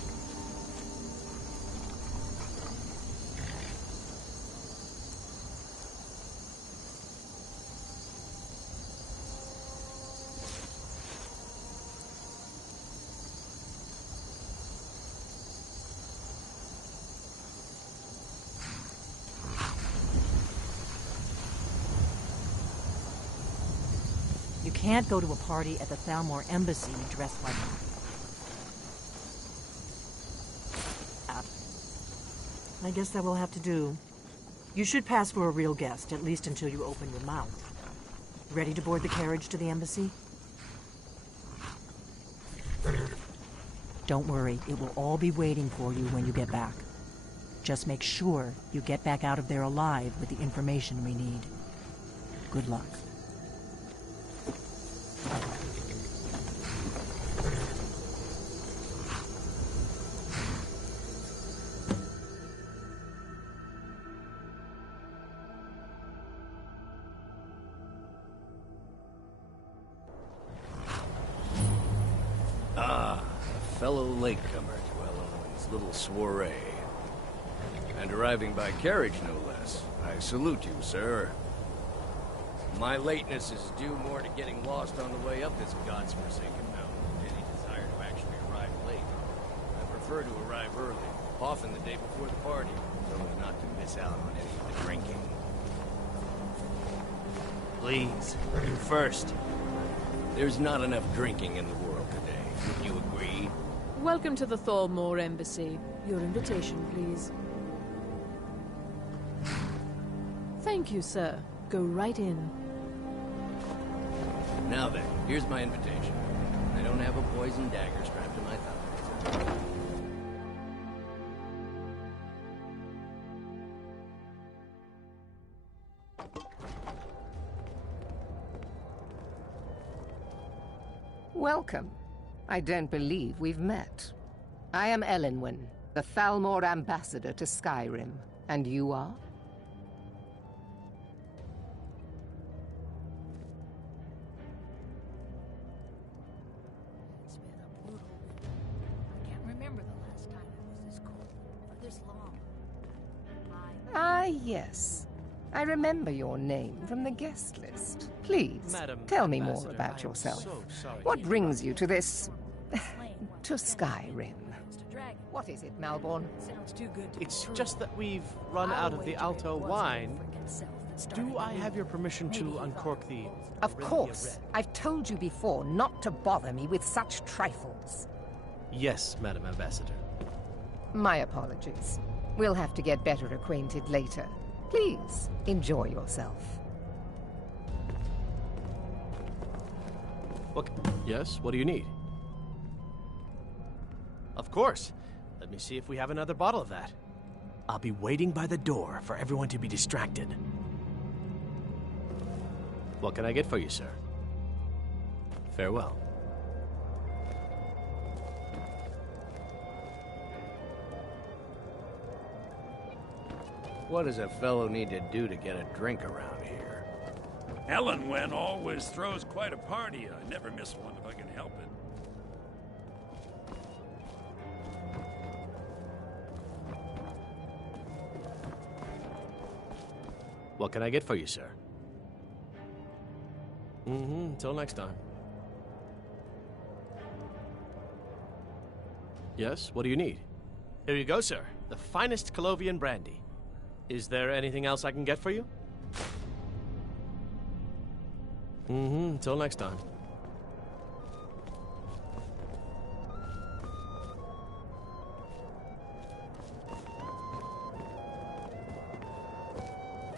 You can't go to a party at the Thalmor Embassy dressed like that. I guess that will have to do. You should pass for a real guest, at least until you open your mouth. Ready to board the carriage to the embassy? Don't worry, it will all be waiting for you when you get back. Just make sure you get back out of there alive with the information we need. Good luck. Fellow latecomer to Ellen's little soiree. And arriving by carriage, no less. I salute you, sir. My lateness is due more to getting lost on the way up this god's-forsaken mountain than any desire to actually arrive late. I prefer to arrive early, often the day before the party, so as not to miss out on any of the drinking. Please, you first. There's not enough drinking in the world today. Would you agree? Welcome to the Thalmor Embassy. Your invitation, please. Thank you, sir. Go right in. Now then, here's my invitation. I don't have a poison dagger strapped to my thigh. Welcome. I don't believe we've met. I am Elenwen, the Thalmor ambassador to Skyrim. And you are? It's been a brutal winter. I can't remember the last time it was this cold for this long. Ah, yes. I remember your name from the guest list. Please, Madam tell me Ambassador, more about I am yourself. so sorry What to brings you to this... to Skyrim? What is it, Malborn? Sounds too good to It's just that we've run out of the Alto wine. Do I have your permission to uncork the... Of course. I've told you before not to bother me with such trifles. Yes, Madam Ambassador. My apologies. We'll have to get better acquainted later. Please, enjoy yourself. What? Yes, what do you need? Of course. Let me see if we have another bottle of that. I'll be waiting by the door for everyone to be distracted. What can I get for you, sir? Farewell. What does a fellow need to do to get a drink around here? Elenwen always throws quite a party. I never miss one if I can help it. What can I get for you, sir? Until next time. Yes, what do you need? Here you go, sir. The finest Colovian brandy. Is there anything else I can get for you? Until next time.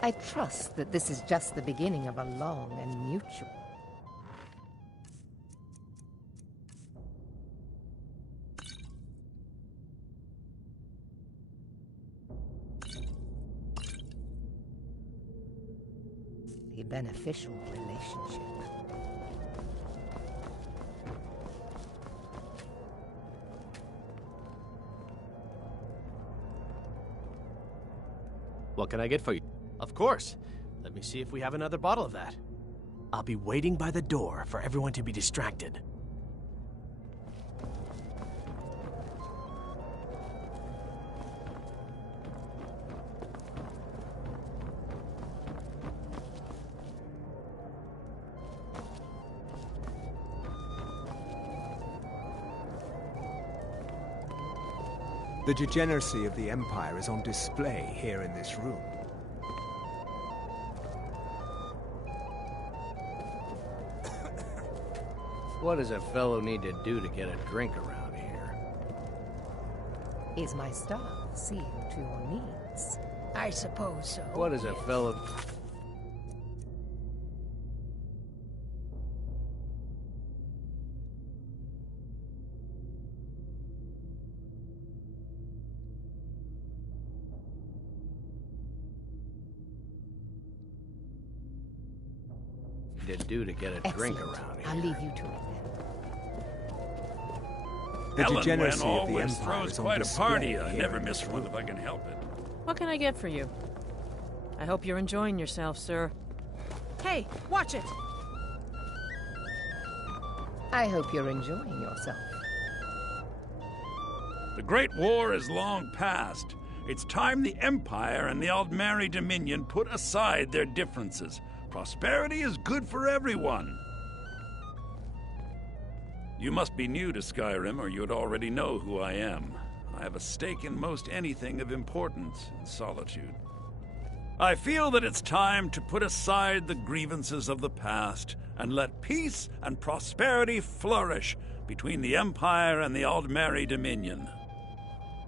I trust that this is just the beginning of a long and mutual... a beneficial relationship. What can I get for you? Of course. Let me see if we have another bottle of that. I'll be waiting by the door for everyone to be distracted. The degeneracy of the Empire is on display here in this room. What does a fellow need to do to get a drink around here? Is my staff seeing to your needs? I suppose so. What does a fellow... to do to get a drink around here? I'll leave you to it then. The degeneracy of the always Empire throws is on quite a display party. I here never in miss this one room. if I can help it. What can I get for you? I hope you're enjoying yourself, sir. Hey, watch it! I hope you're enjoying yourself. The Great War is long past. It's time the Empire and the Aldmeri Dominion put aside their differences. Prosperity is good for everyone. You must be new to Skyrim, or you'd already know who I am. I have a stake in most anything of importance in Solitude. I feel that it's time to put aside the grievances of the past and let peace and prosperity flourish between the Empire and the Aldmeri Dominion.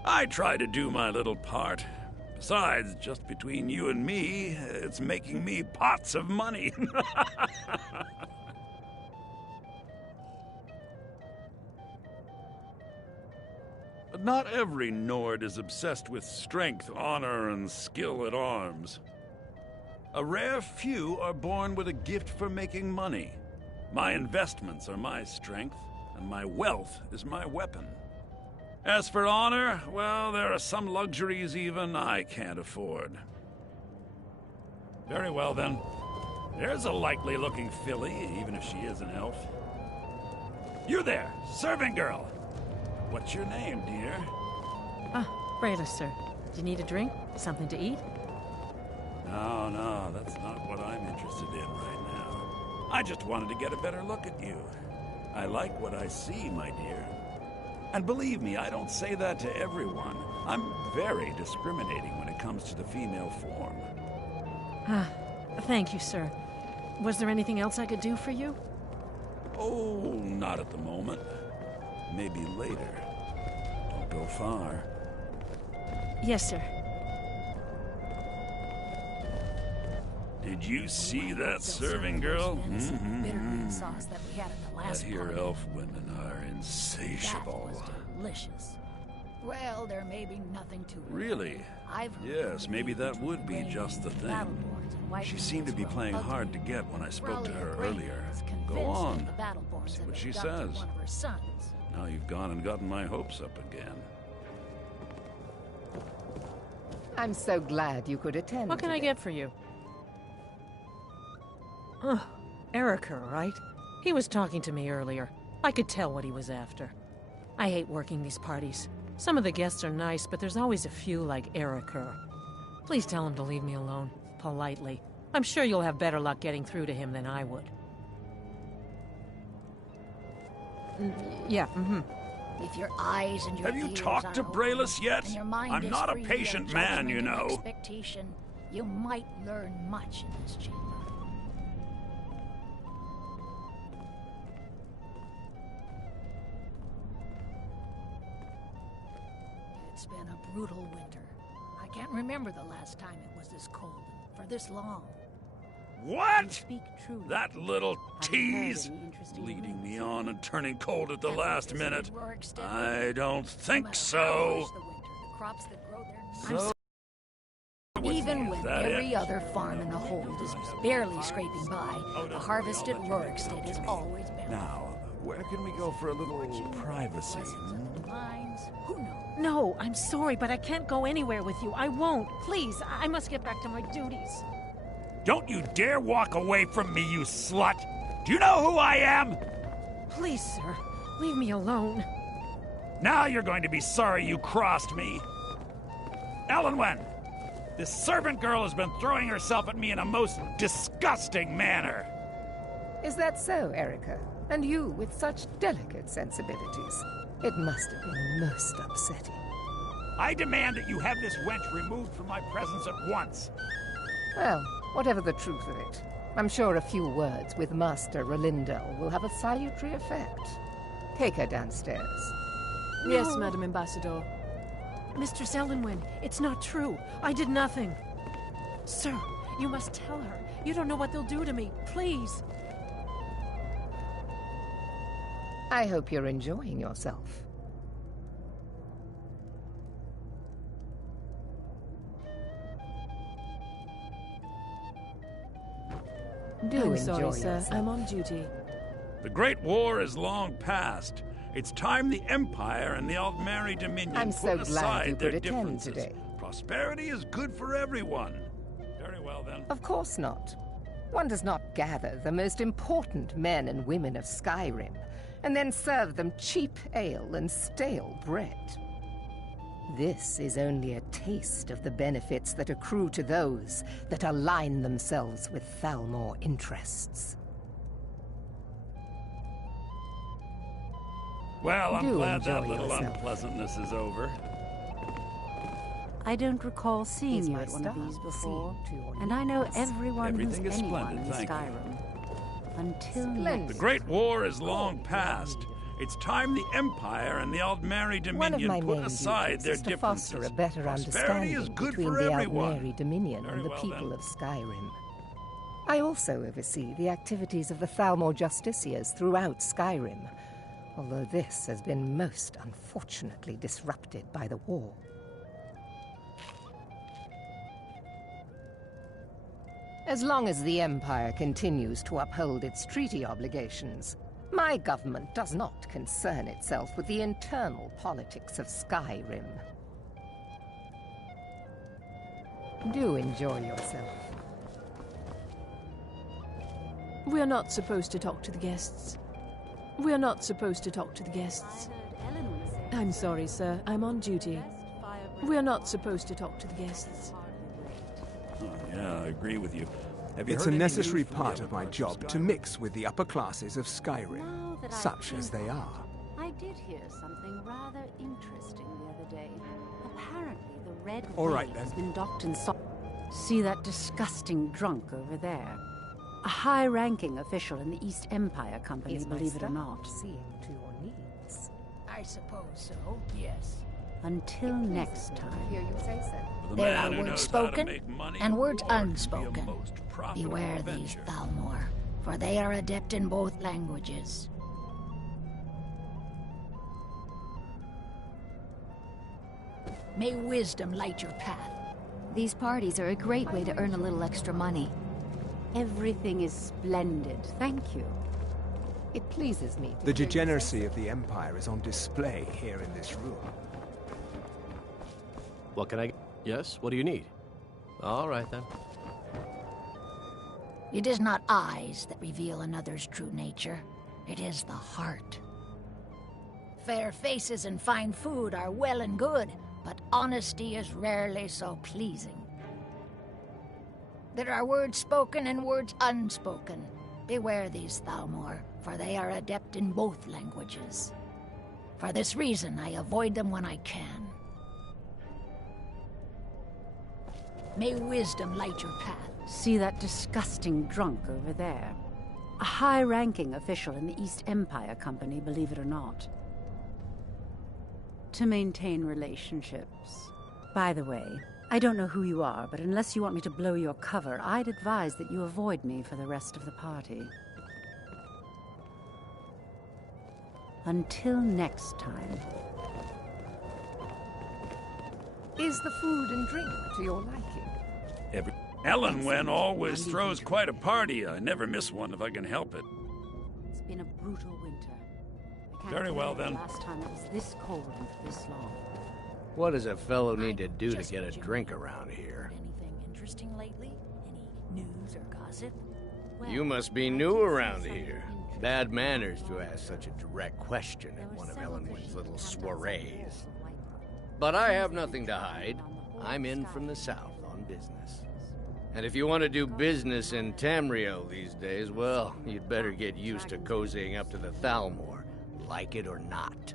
I try to do my little part. Besides, just between you and me, it's making me pots of money. But not every Nord is obsessed with strength, honor, and skill at arms. A rare few are born with a gift for making money. My investments are my strength, and my wealth is my weapon. As for honor, well, there are some luxuries even I can't afford. Very well, then. There's a likely-looking filly, even if she is an elf. You there, serving girl! What's your name, dear? Brayla, sir. Do you need a drink? Something to eat? No, that's not what I'm interested in right now. I just wanted to get a better look at you. I like what I see, my dear. And believe me, I don't say that to everyone. I'm very discriminating when it comes to the female form. Thank you, sir. Was there anything else I could do for you? Oh, not at the moment. Maybe later. Don't go far. Yes, sir. Did you see that serving girl? Sauce that we had at the That last here party. elf women are insatiable. That was delicious. Well, there may be nothing to it. Really? I've heard Yes, maybe that would be just the thing. She seemed to be playing hard to get when I spoke to her earlier. Go on. See what she says. One of her sons. Now you've gone and gotten my hopes up again. I'm so glad you could attend. What can I get for you? Oh, Erica, right? He was talking to me earlier. I could tell what he was after. I hate working these parties. Some of the guests are nice, but there's always a few like Erica. Please tell him to leave me alone, politely. I'm sure you'll have better luck getting through to him than I would. Yeah, If your eyes and your Have you ears talked to are Braylus open yet? and your mind I'm is not a free of patient man, you judgment and know. Expectation, you might learn much in this chamber. It's been a brutal winter. I can't remember the last time it was this cold and for this long. What? Speak truly. That little Have you heard tease, any interesting leading me on and turning cold at the last minute. Rorikstead? I don't No think matter how so. harsh the winter, the crops that grow there. So, Even when that every it? other farm in the hold is barely scraping by, the harvest at Rorikstead is always bountiful. now, where can we go for a little privacy? Mines, who knows? No, I'm sorry, but I can't go anywhere with you. I won't. Please, I must get back to my duties. Don't you dare walk away from me, you slut! Do you know who I am? Please, sir, leave me alone. Now you're going to be sorry you crossed me. Elenwen, this servant girl has been throwing herself at me in a most disgusting manner. Is that so, Erica? And you with such delicate sensibilities. It must have been most upsetting. I demand that you have this wench removed from my presence at once. Well, whatever the truth of it, I'm sure a few words with Master Rolindel will have a salutary effect. Take her downstairs. Yes, Madam Ambassador. Mistress Ellenwyn, it's not true. I did nothing. Sir, you must tell her. You don't know what they'll do to me. Please. I hope you're enjoying yourself. I'm sorry, sir. I'm on duty. The Great War is long past. It's time the Empire and the Altmeri Dominion I'm so put glad aside you their could attend differences. today. Prosperity is good for everyone. Very well, then. Of course not. One does not gather the most important men and women of Skyrim and then serve them cheap ale and stale bread. This is only a taste of the benefits that accrue to those that align themselves with Thalmor interests. Well, I'm glad that enjoy little yourself. unpleasantness is over. I don't recall seeing Here's you my at one of star. these See before, to your and I know needs. everyone who's Everything is anyone splendid, in thank you. Skyrim. Until Splendid. next. The Great War is long past. It's time the Empire and the Altmeri One of my Dominion put main aside duties their is to differences. foster a better Prosperity is understanding good between for the everyone. Altmeri Dominion Very and the well, people then. of Skyrim. I also oversee the activities of the Thalmor Justiciars throughout Skyrim, although this has been most unfortunately disrupted by the war. As long as the Empire continues to uphold its treaty obligations, my government does not concern itself with the internal politics of Skyrim. Do enjoy yourself. We're not supposed to talk to the guests. We're not supposed to talk to the guests. I'm sorry, sir. I'm on duty. We're not supposed to talk to the guests. Oh, yeah, I agree with you. Have you It's heard a any necessary news from the part other of my parts job to Skyrim? mix with the upper classes of Skyrim, Now that I such as think they of are. it, I did hear something rather interesting the other day. Apparently, the Red All right, Wave then. has been docked in See that disgusting drunk over there? A high-ranking official in the East Empire Company, Is my believe it or staff not. seeing to your needs? I suppose so, yes. Until next time. Hear you say so. The There man are who words knows how to spoken make money and will words always be a unspoken. most profitable Beware these venture. Thalmor, for they are adept in both languages. May wisdom light your path. These parties are a great way to earn a little extra money. Everything is splendid, thank you. It pleases me to The hear you say degeneracy of the Empire is on display here in this room. What can I... Yes, what do you need? All right, then. It is not eyes that reveal another's true nature. It is the heart. Fair faces and fine food are well and good, but honesty is rarely so pleasing. There are words spoken and words unspoken. Beware these Thalmor, for they are adept in both languages. For this reason, I avoid them when I can. May wisdom light your path. See that disgusting drunk over there? A high-ranking official in the East Empire Company, believe it or not. To maintain relationships. By the way, I don't know who you are, but unless you want me to blow your cover, I'd advise that you avoid me for the rest of the party. Until next time. Is the food and drink to your liking? Ellenwen always throws quite a party. I never miss one if I can help it. It's been a brutal winter. I can't Very well, remember then. the last time it was this cold and for this long. What does a fellow need to do to Just get a generally drink around here? Anything interesting lately? Any news or gossip? You must be new around here. Bad manners to ask such a direct question at one of Ellenwood's little soirees. But I have nothing to hide. I'm in from the south on business. And if you want to do business in Tamriel these days, well, you'd better get used to cozying up to the Thalmor, like it or not.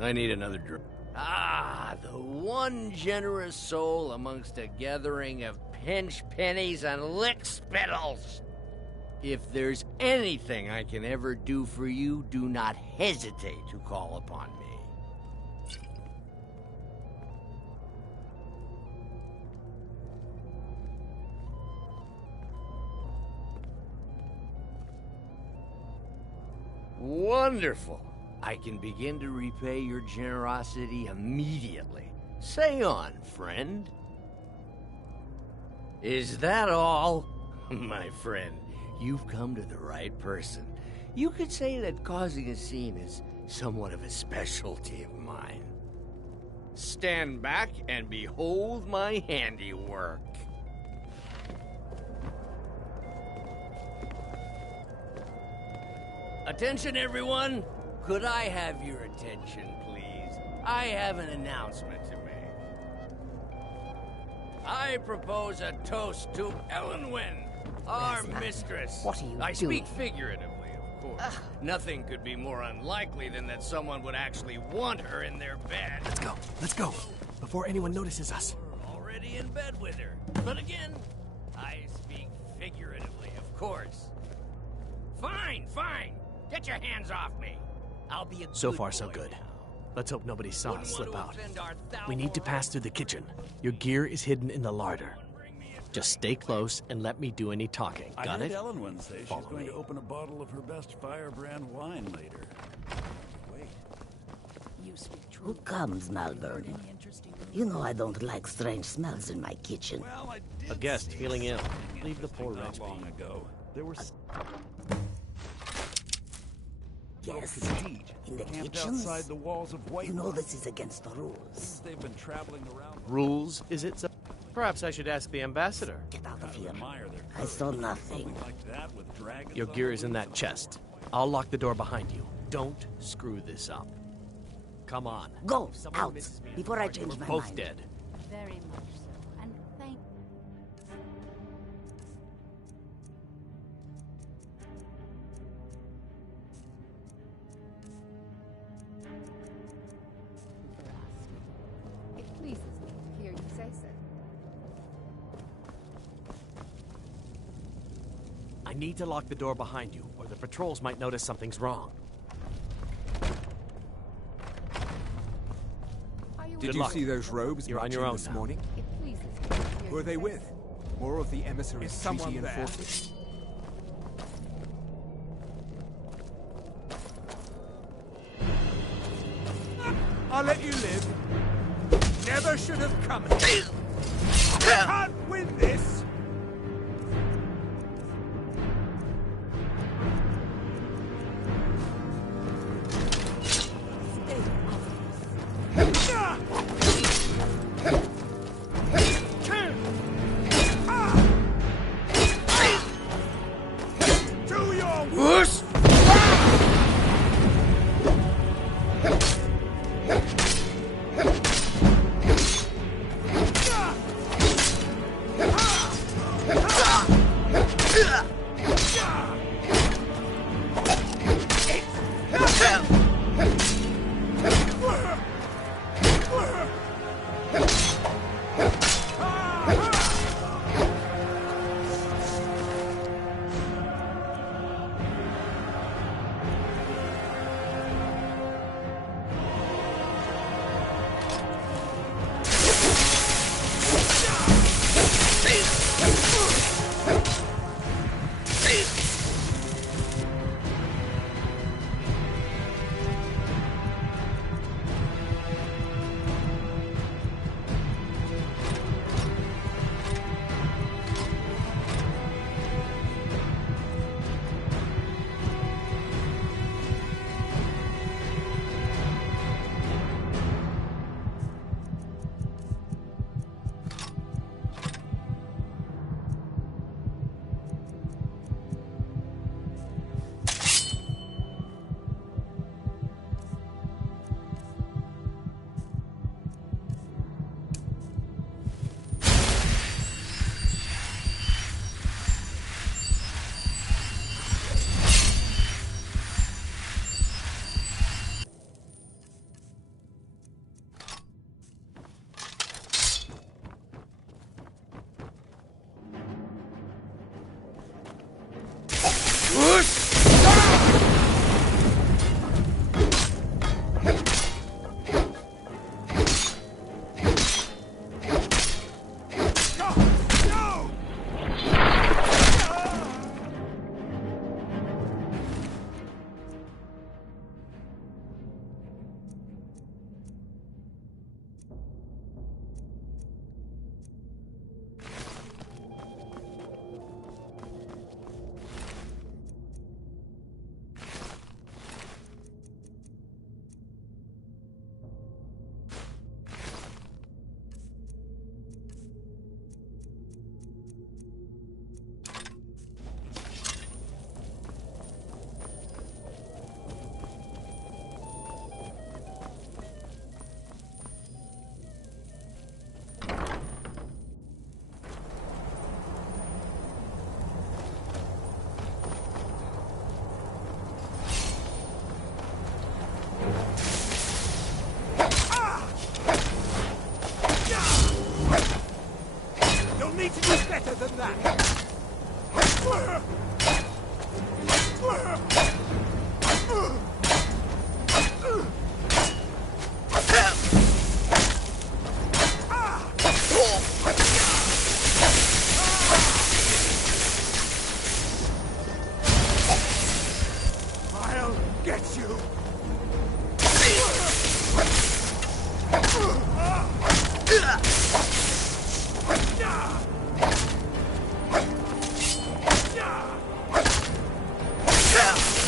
I need another drink. Ah, the one generous soul amongst a gathering of pinch pennies and lick spittles. If there's anything I can ever do for you, do not hesitate to call upon me. Wonderful. I can begin to repay your generosity immediately. Say on, friend. Is that all? My friend, you've come to the right person. You could say that causing a scene is somewhat of a specialty of mine. Stand back and behold my handiwork. Attention, everyone! Could I have your attention, please? I have an announcement to make. I propose a toast to Elenwen, our mistress. What are you I doing? speak figuratively, of course. Nothing could be more unlikely than that someone would actually want her in their bed. Let's go. Before anyone notices us. Already in bed with her. But again, I speak figuratively, of course. Fine. Get your hands off me. I'll be a So good far, so boy good. now. Let's hope nobody saw Wouldn't us want slip to out. offend our We need to pass through the kitchen. Your gear is hidden in the larder. Just stay close and let me do any talking. I Got heard it? Elenwen say she's Follow going me. to open a bottle of her best firebrand wine later. Wait. You speak true. Who comes, Malvern? You know I don't like strange smells in my kitchen. A guest feeling ill. Leave the poor wretch be. Long ago, there were Yes, in the camped kitchens? outside the walls of White. You know this is against the rules. They've been traveling around. Rules, is it? Perhaps I should ask the ambassador. Get out of here. Admire their I saw nothing. like that with dragons. Your gear is in that chest. I'll lock the door behind you. Don't screw this up. Come on. Go, If someone out, misses me in before the I fight, change we're my both mind. dead. Very much so. And thank It pleases me to hear you say so. I need to lock the door behind you, or the patrols might notice something's wrong. Did Good you luck. see those robes You're on marching your own this now. morning? It pleases me to hear Who are you they say with? so. More of the emissaries' Is someone treaty there? enforcers? I'll let you live. Never should have come here. Can't win this. Do your Whoosh!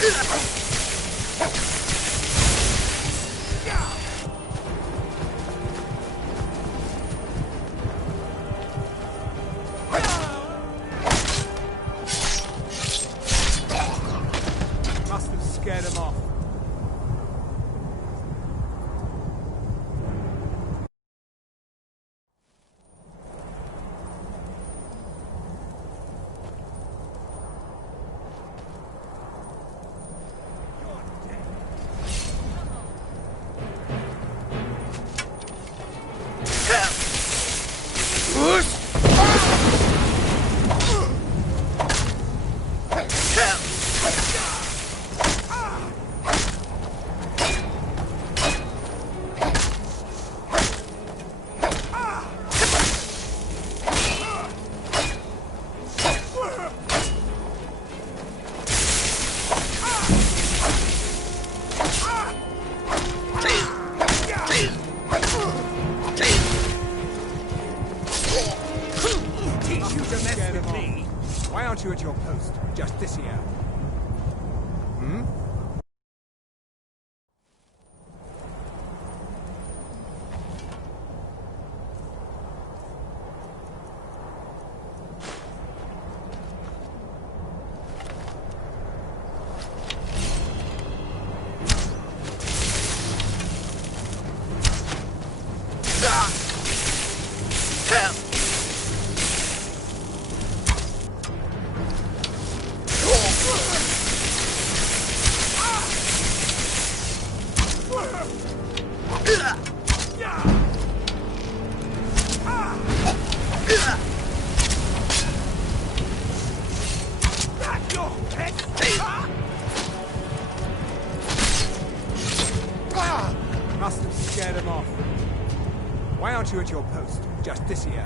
Must have scared him off. Why aren't you at your post? Just this here. Hmm? Must have scared him off. Why aren't you at your post? Just this here.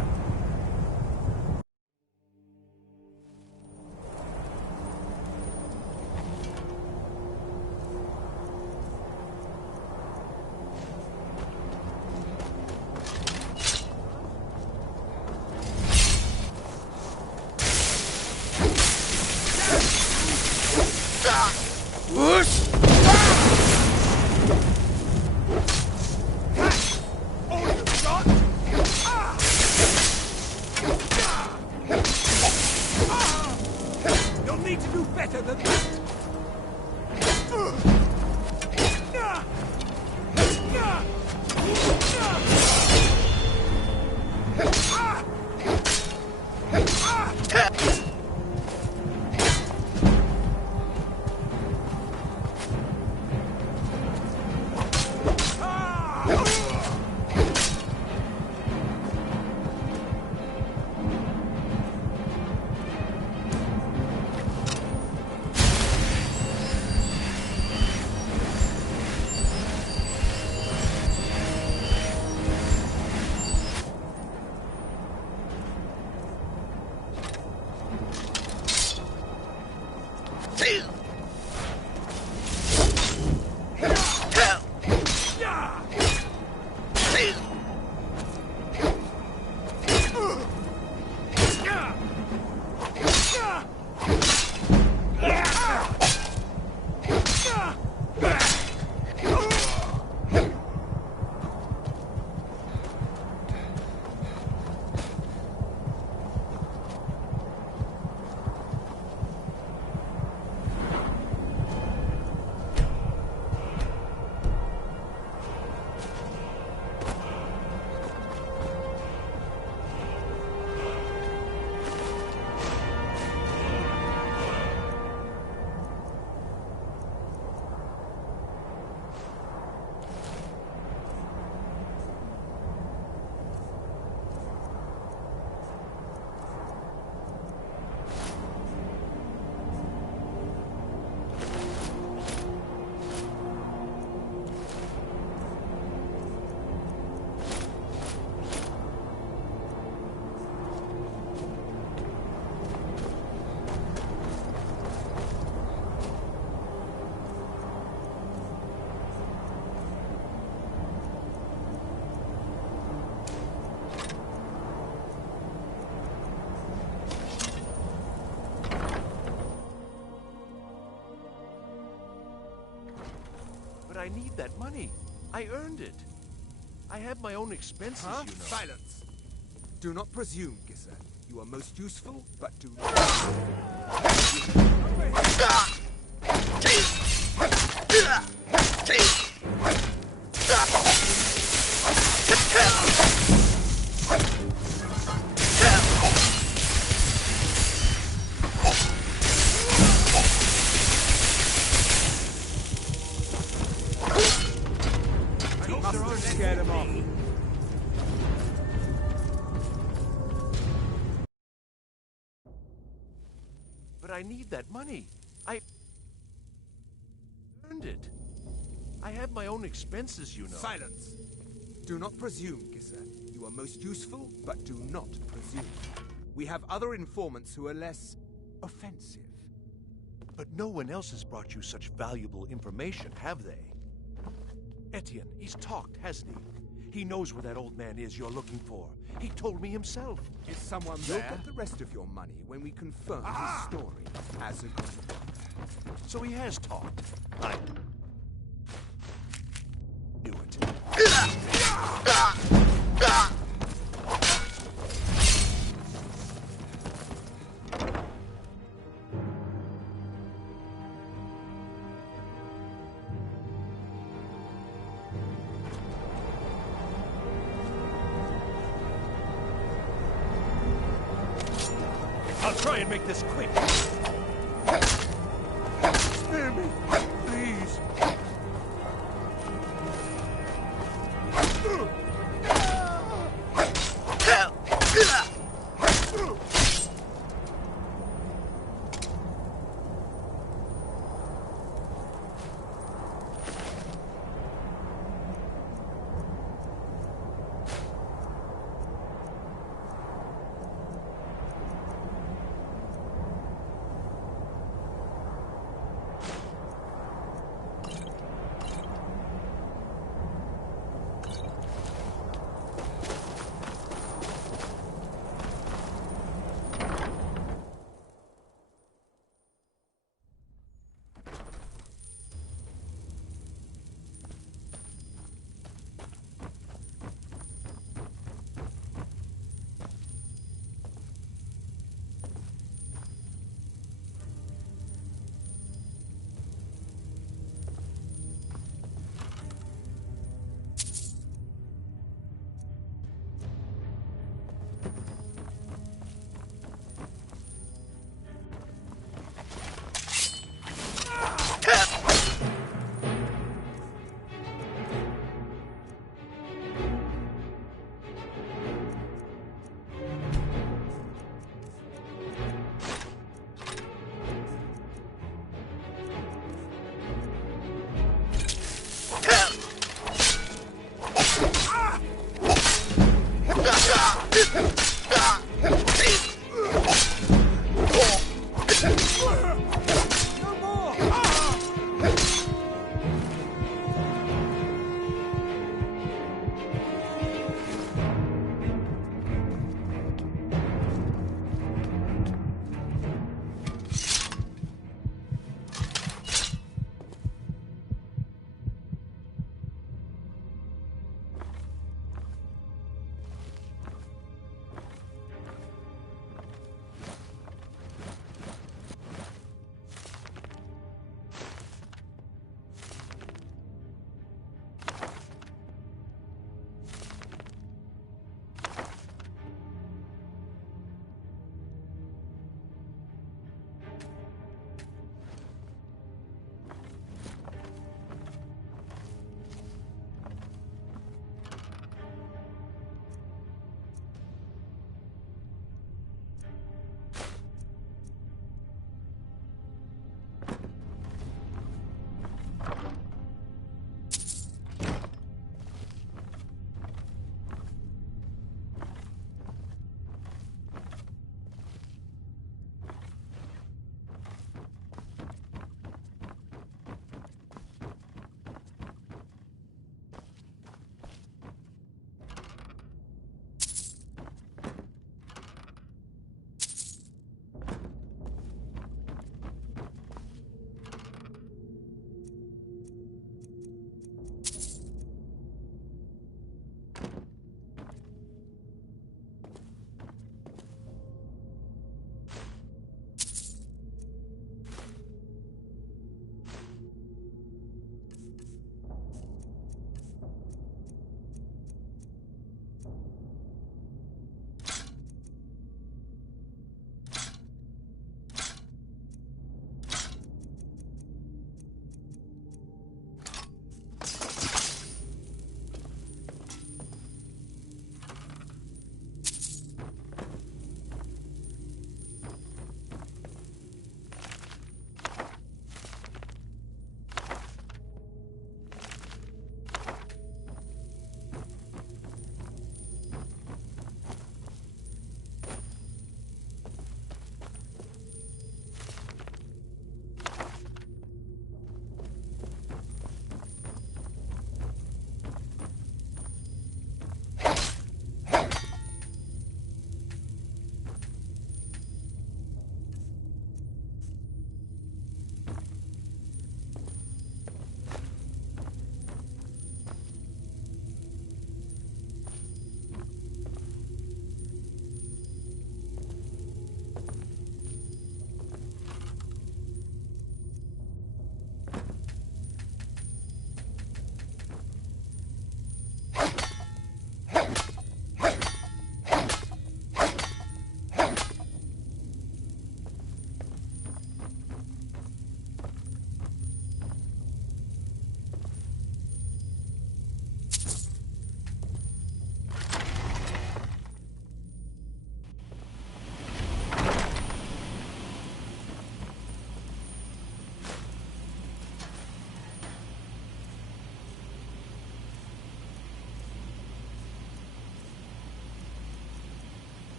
You'll need to do better than that. I need that money. I earned it. I have my own expenses, Huh? you know. Silence! Do not presume, Giselle. You are most useful, but do Scared him off. But I need that money. I earned it. I have my own expenses, you know. Silence! Do not presume, Giselle. You are most useful, but do not presume. We have other informants who are less offensive. But no one else has brought you such valuable information, have they? Etienne, he's talked, hasn't he? He knows where that old man is you're looking for. He told me himself. Is someone there? You'll get the rest of your money when we confirm his story as agreed. So he has talked. I knew it. I'll try and make this quick. Spare me, please.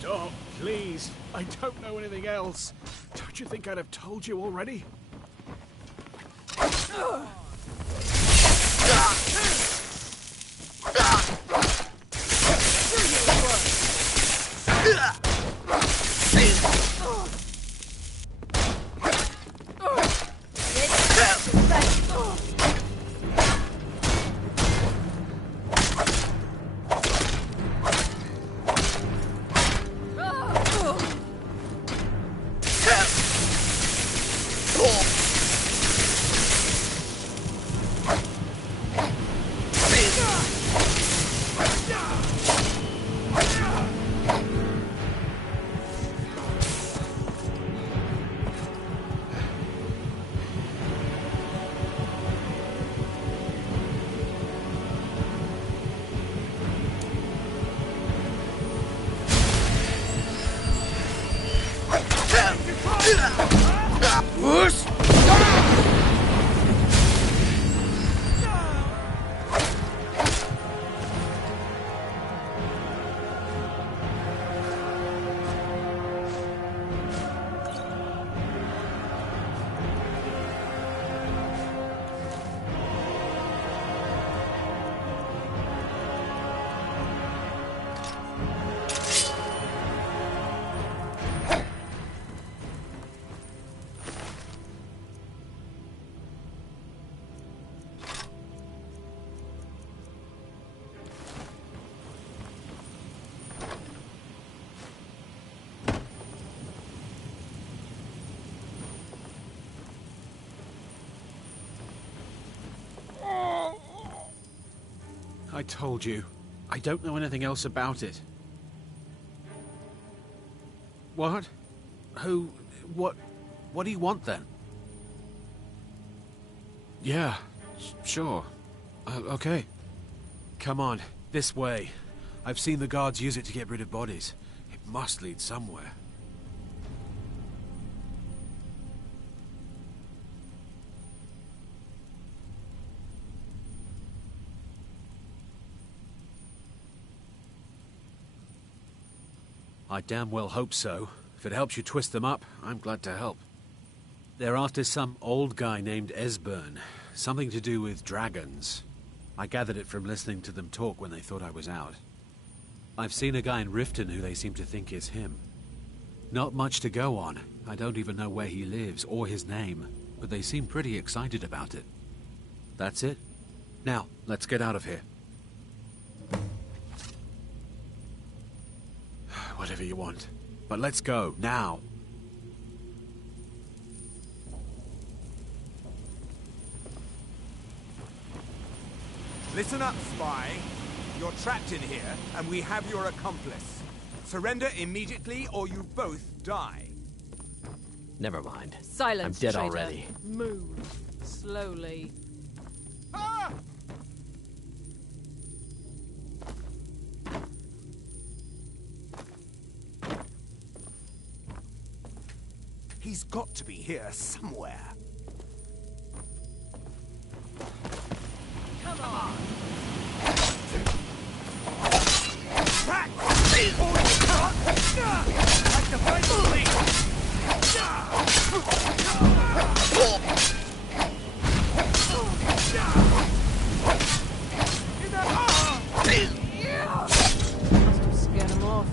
Stop, please. I don't know anything else. Don't you think I'd have told you already? I told you. I don't know anything else about it. What? Who? What do you want then? Yeah, sure. Okay. Come on, this way. I've seen the guards use it to get rid of bodies. It must lead somewhere. I damn well hope so. If it helps you twist them up, I'm glad to help. They're after some old guy named Esbern. Something to do with dragons. I gathered it from listening to them talk when they thought I was out. I've seen a guy in Riften who they seem to think is him. Not much to go on. I don't even know where he lives or his name, but they seem pretty excited about it. That's it. Now, let's get out of here. Whatever you want. But let's go, now. Listen up, spy. You're trapped in here, and we have your accomplice. Surrender immediately, or you both die. Never mind. Silence, I'm dead traitor. already. Move. Slowly. Ah! He's got to be here somewhere. Come on. Back! Like the fight of Must have scared him off.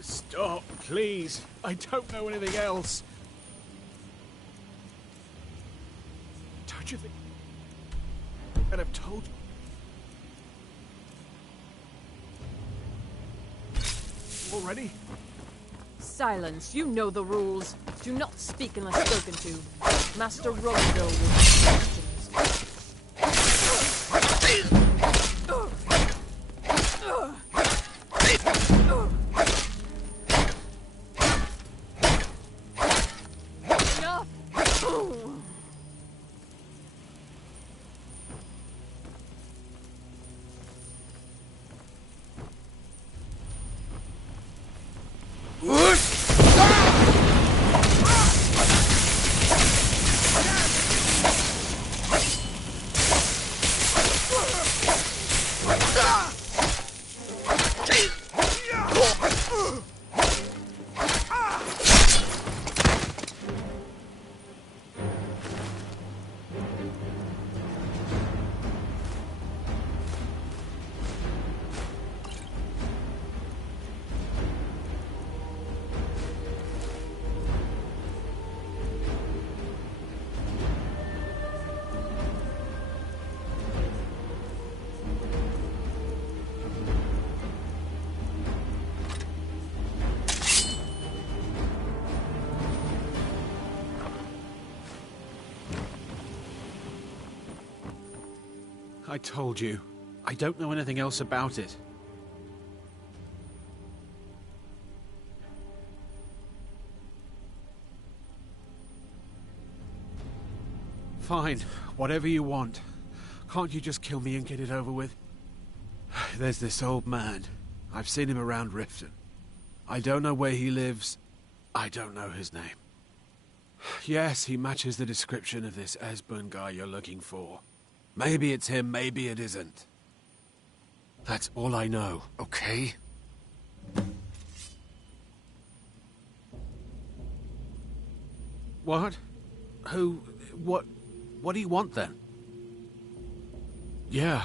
Stop, please. I don't know anything else. Don't you think I'd have told you already? Silence. You know the rules. Do not speak unless spoken to. Master Rondo will ask questions. I told you. I don't know anything else about it. Fine, whatever you want. Can't you just kill me and get it over with? There's this old man. I've seen him around Riften. I don't know where he lives. I don't know his name. Yes, he matches the description of this Esbern guy you're looking for. Maybe it's him, maybe it isn't. That's all I know, okay? What? Who? What do you want then? Yeah,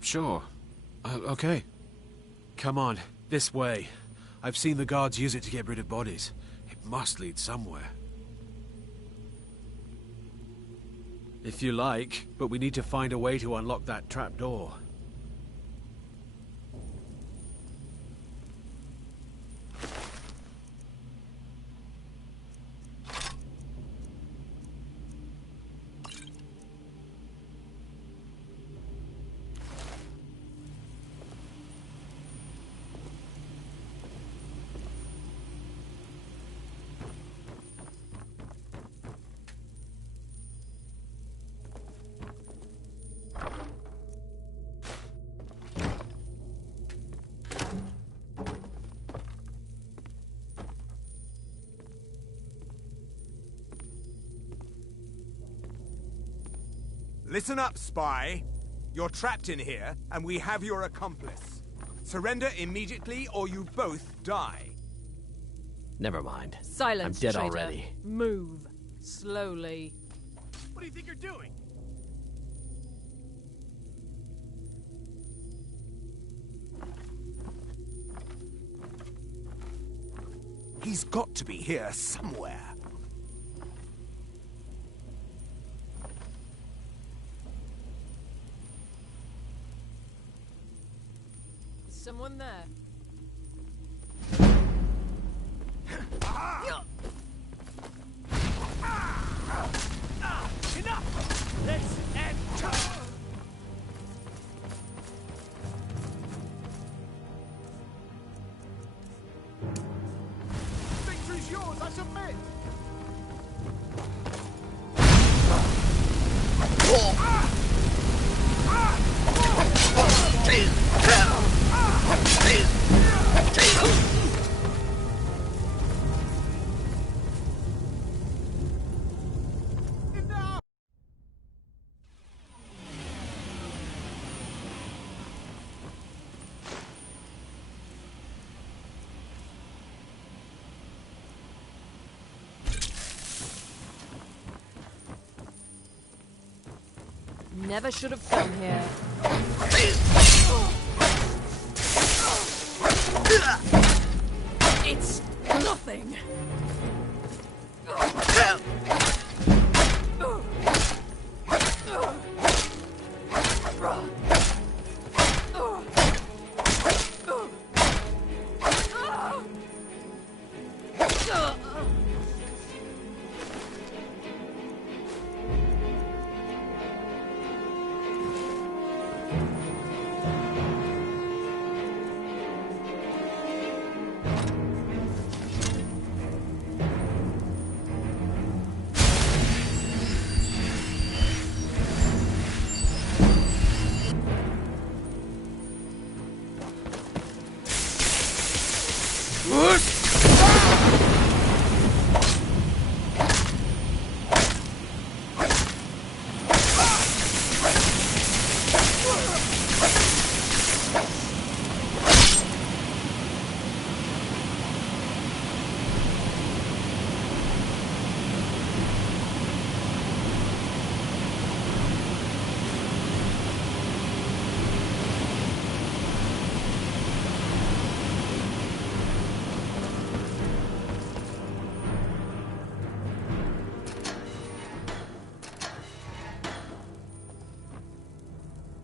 sure. Okay. Come on, this way. I've seen the guards use it to get rid of bodies. It must lead somewhere. If you like, but we need to find a way to unlock that trapdoor. Listen up, spy. You're trapped in here, and we have your accomplice. Surrender immediately, or you both die. Never mind. Silence, I'm dead traitor. already. Move. Slowly. What do you think you're doing? He's got to be here somewhere. Is someone there? Enough! Let's end. Victory's yours, I submit! Never should have come here. It's nothing.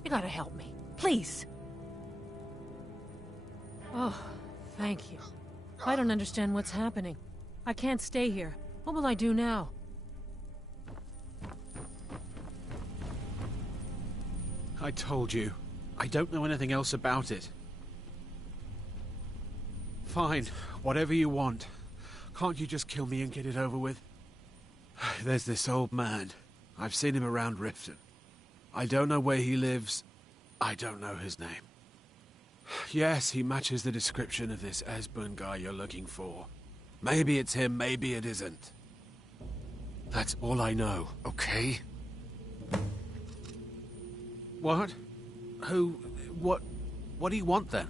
You gotta help me. Please. Oh, thank you. I don't understand what's happening. I can't stay here. What will I do now? I told you. I don't know anything else about it. Fine, whatever you want. Can't you just kill me and get it over with? There's this old man. I've seen him around Riften. I don't know where he lives. I don't know his name. Yes, he matches the description of this Esbern guy you're looking for. Maybe it's him, maybe it isn't. That's all I know, okay? What? Who? What do you want then?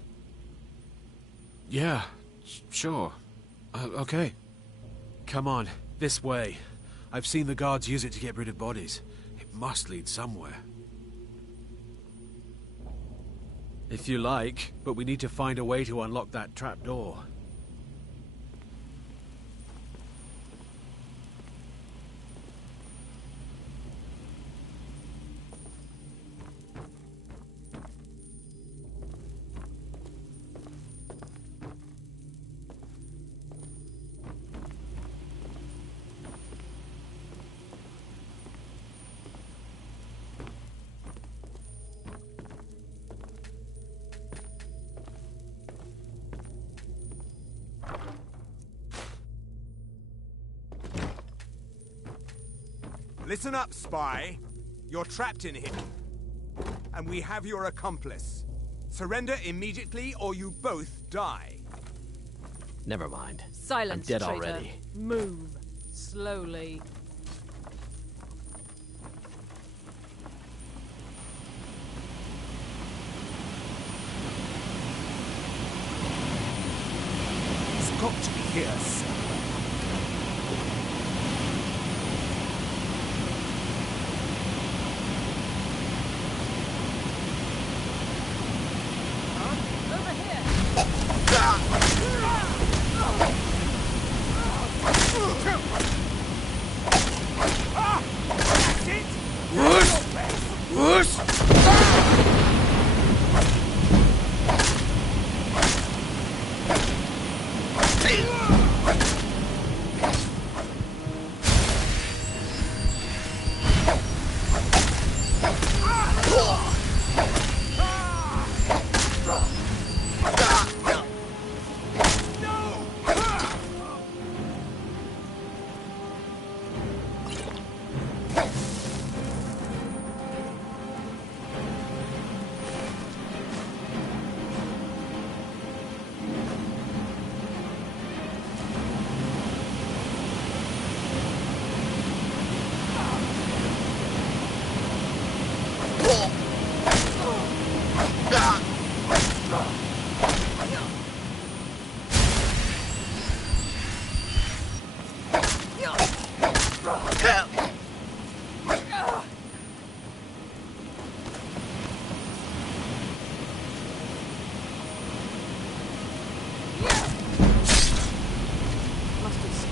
Yeah, sure. Okay. Come on, this way. I've seen the guards use it to get rid of bodies. It must lead somewhere. If you like, but we need to find a way to unlock that trapdoor. Listen up, spy. You're trapped in here. And we have your accomplice. Surrender immediately or you both die. Never mind. Silence, I'm dead traitor. already. Move. Slowly. He's got to be here, sir.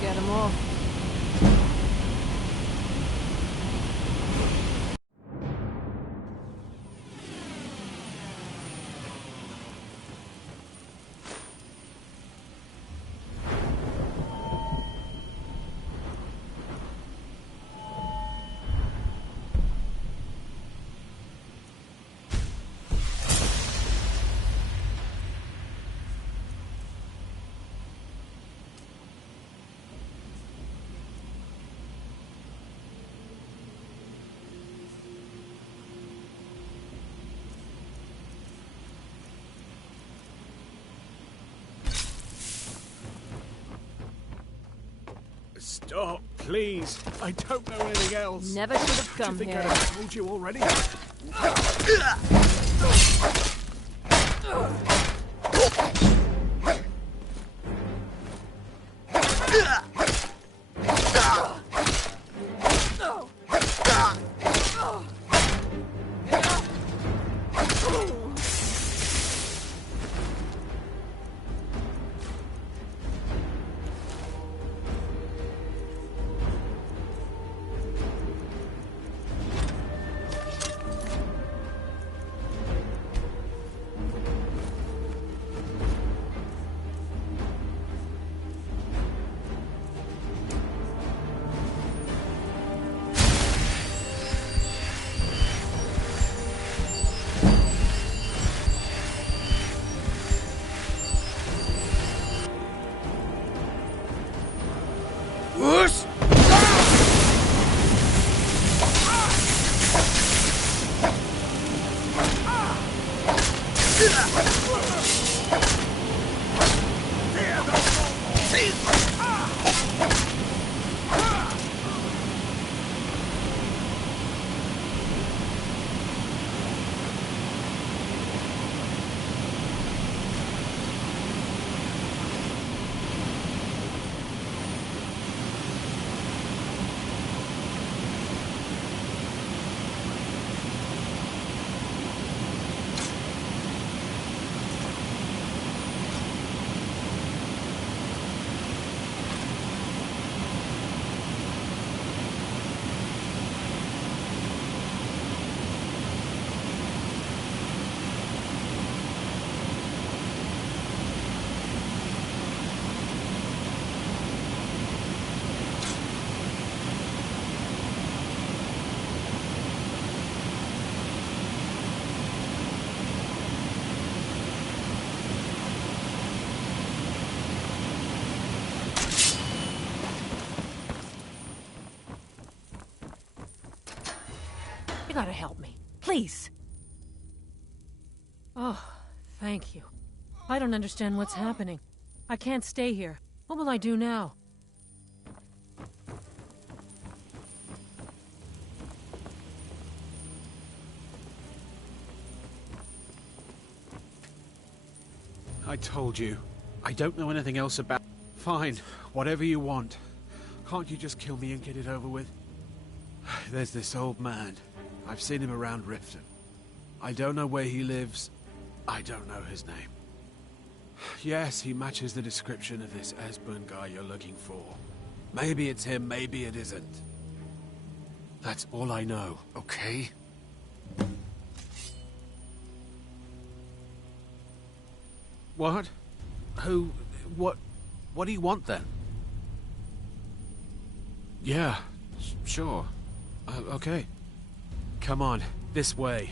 Get him off. Stop, please. I don't know anything else. Never should have come Do you here. think I told you already? You gotta help me. Please. Oh, thank you. I don't understand what's happening. I can't stay here. What will I do now? I told you. I don't know anything else about... Fine, whatever you want. Can't you just kill me and get it over with? There's this old man. I've seen him around Riften. I don't know where he lives. I don't know his name. Yes, he matches the description of this Esbern guy you're looking for. Maybe it's him, maybe it isn't. That's all I know, okay? What? Who? What do you want then? Yeah, sure. Okay. Come on, this way.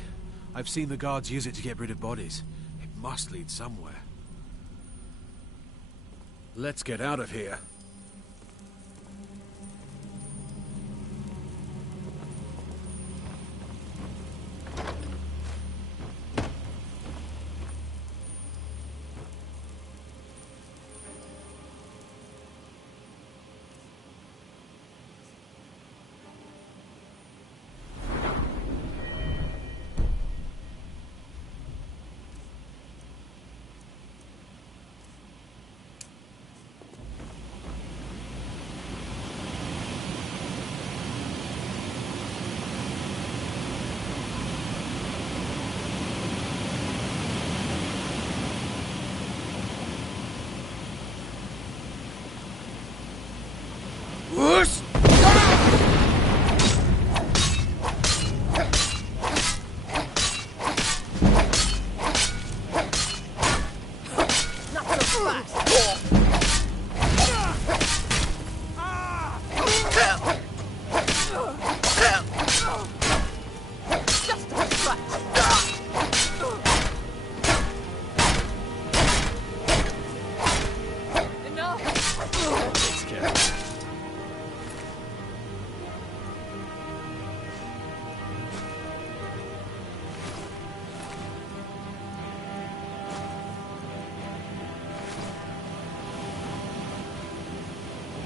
I've seen the guards use it to get rid of bodies. It must lead somewhere. Let's get out of here. Whoosh!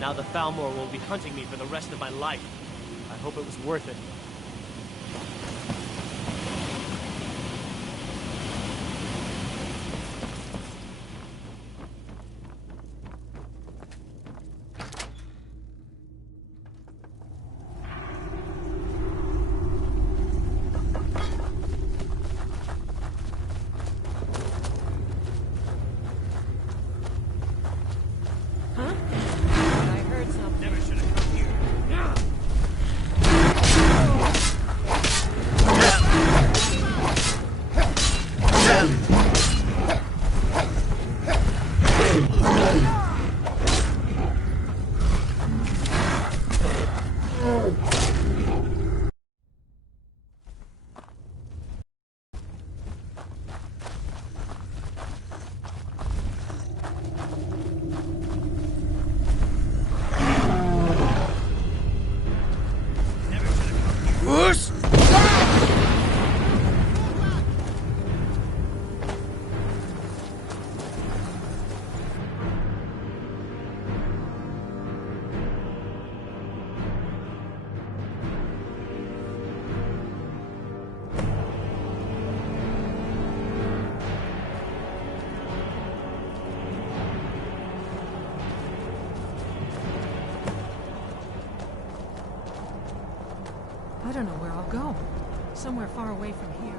Now the Thalmor will be hunting me for the rest of my life. I hope it was worth it. I don't know where I'll go. Somewhere far away from here.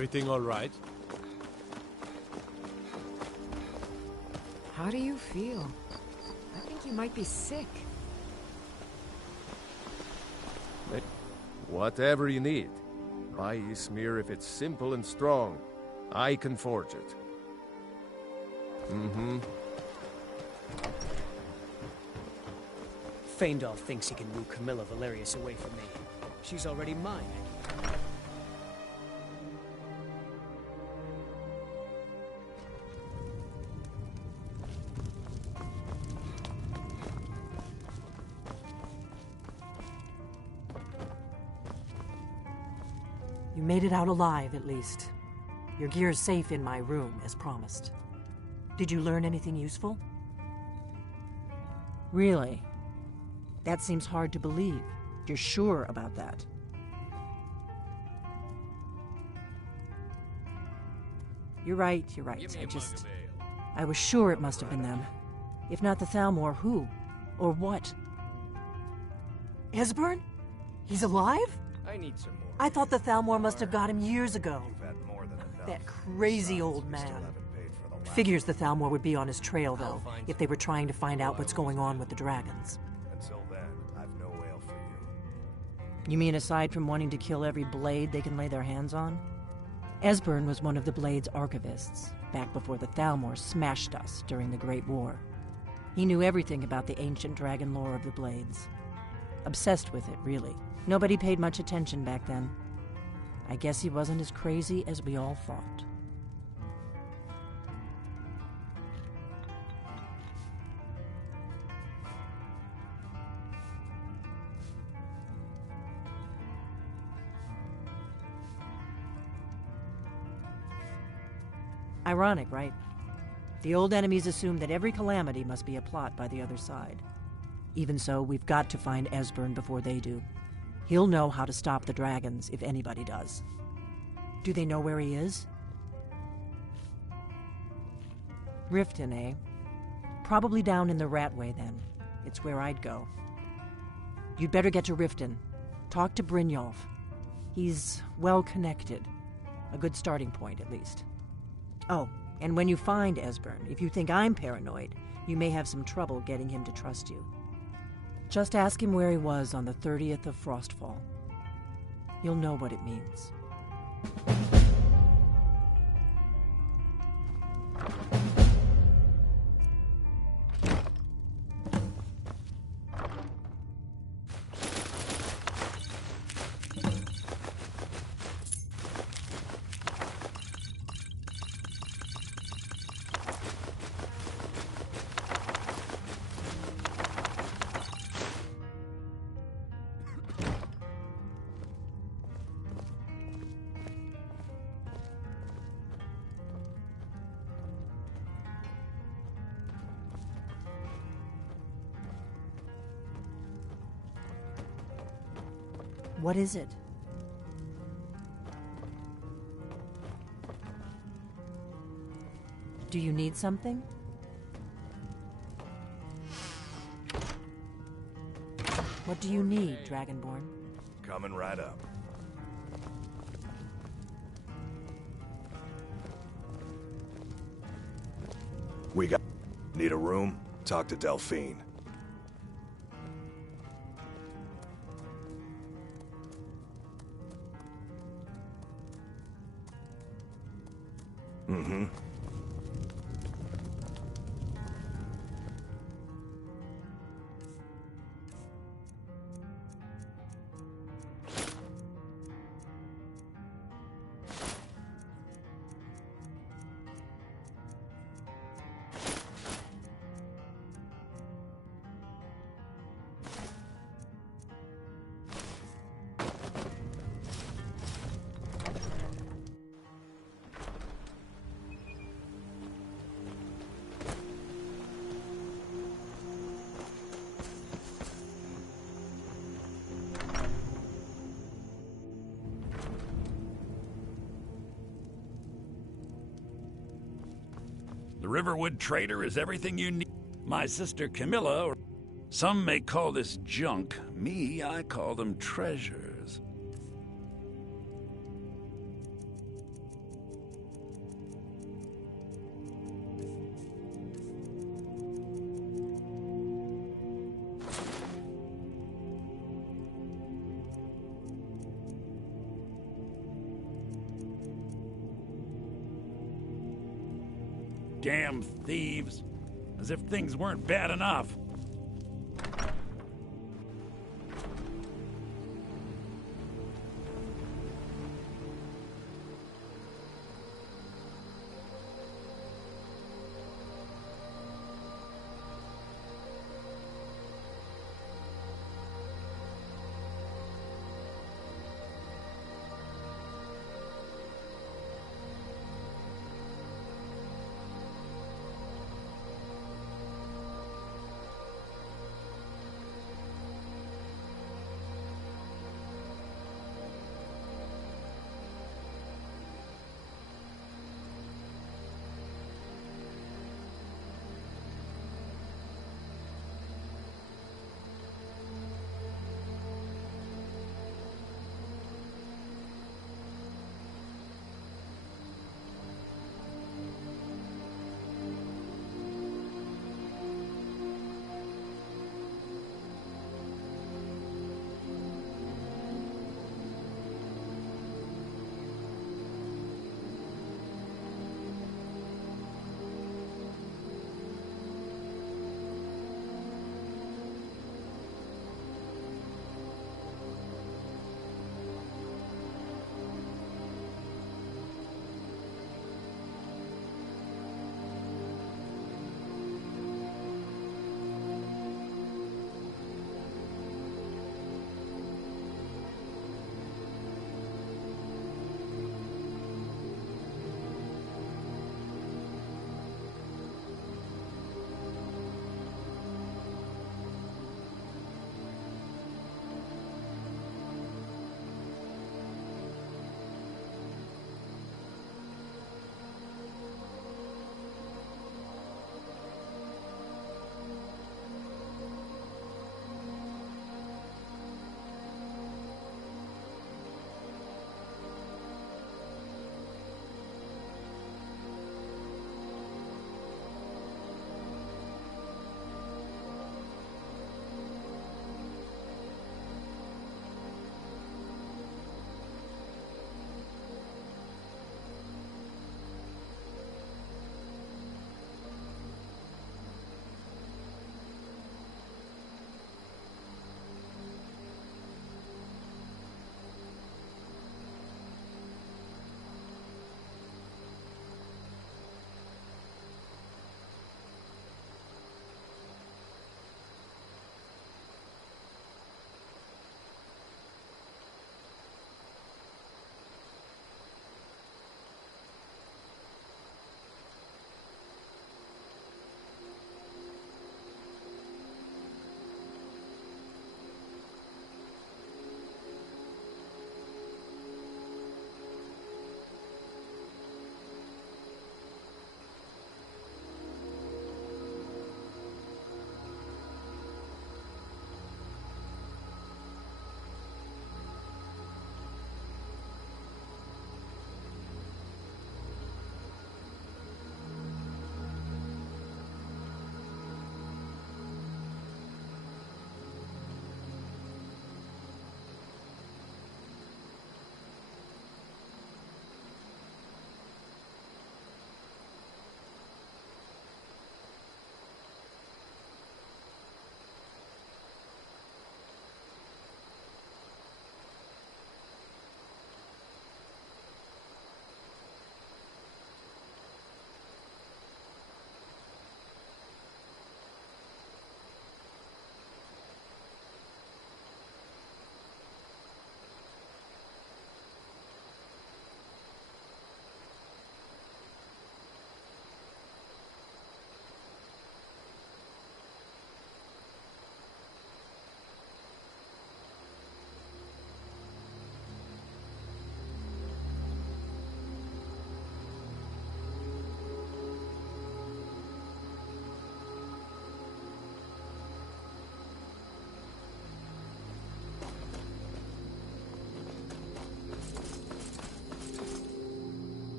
Everything all right? How do you feel? I think you might be sick. Whatever you need. Buy Ysmir if it's simple and strong. I can forge it. Feindal thinks he can woo Camilla Valerius away from me. She's already mine. You made it out alive, at least. Your gear's safe in my room, as promised. Did you learn anything useful? Really? That seems hard to believe. You're sure about that? You're right. I was sure it must have been them. If not the Thalmor, who? Or what? Esbern? He's alive? I need some more. I thought the Thalmor must have got him years ago. That crazy old man. Figures the Thalmor would be on his trail, though, if they were trying to find out what's going on with the dragons. Until then, I've no ale for you. You mean aside from wanting to kill every blade they can lay their hands on? Esbern was one of the Blade's archivists, back before the Thalmor smashed us during the Great War. He knew everything about the ancient dragon lore of the Blades. Obsessed with it, really. Nobody paid much attention back then. I guess he wasn't as crazy as we all thought. Ironic, right? The old enemies assume that every calamity must be a plot by the other side. Even so, we've got to find Esbern before they do. He'll know how to stop the dragons, if anybody does. Do they know where he is? Riften, eh? Probably down in the Ratway, then. It's where I'd go. You'd better get to Riften. Talk to Brynjolf. He's well-connected. A good starting point, at least. Oh, and when you find Esbern, if you think I'm paranoid, you may have some trouble getting him to trust you. Just ask him where he was on the 30th of Frostfall. You'll know what it means. What is it? Do you need something? What do you need, Dragonborn? Coming right up. Need a room? Talk to Delphine. Mm-hmm. The Riverwood Trader is everything you need. My sister Camilla, or some may call this junk. Me, I call them treasures. damn thieves. As if things weren't bad enough.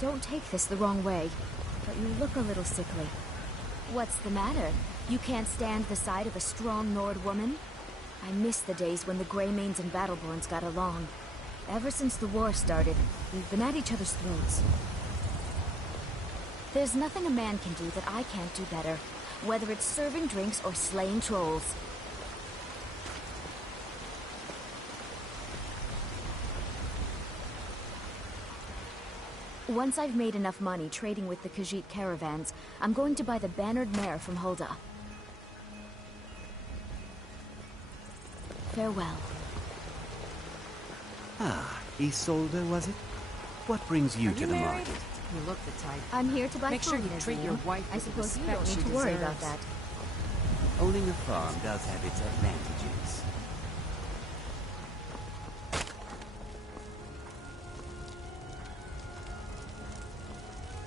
Don't take this the wrong way, but you look a little sickly. What's the matter? You can't stand the sight of a strong Nord woman? I miss the days when the Greymanes and Battleborns got along. Ever since the war started, we've been at each other's throats. There's nothing a man can do that I can't do better, whether it's serving drinks or slaying trolls. Once I've made enough money trading with the Khajiit caravans, I'm going to buy the bannered mare from Hulda. Farewell. Ah, Isolde, was it? What brings you to the market? You look the type. I'm here to buy Make food, sure you treat Nazim. your wife I with the suppose you respect don't need she to worry about deserves. that. Owning a farm does have its advantages.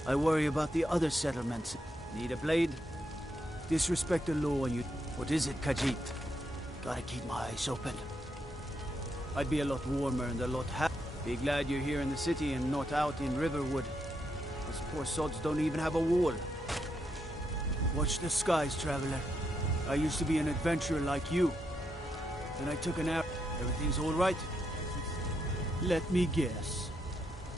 I worry about the other settlements. Need a blade? Disrespect the law and you... What is it, Khajiit? Gotta keep my eyes open. I'd be a lot warmer and a lot happier. Be glad you're here in the city and not out in Riverwood. Those poor sods don't even have a wall. Watch the skies, traveler. I used to be an adventurer like you. Then I took an arrow. Everything's all right? Let me guess.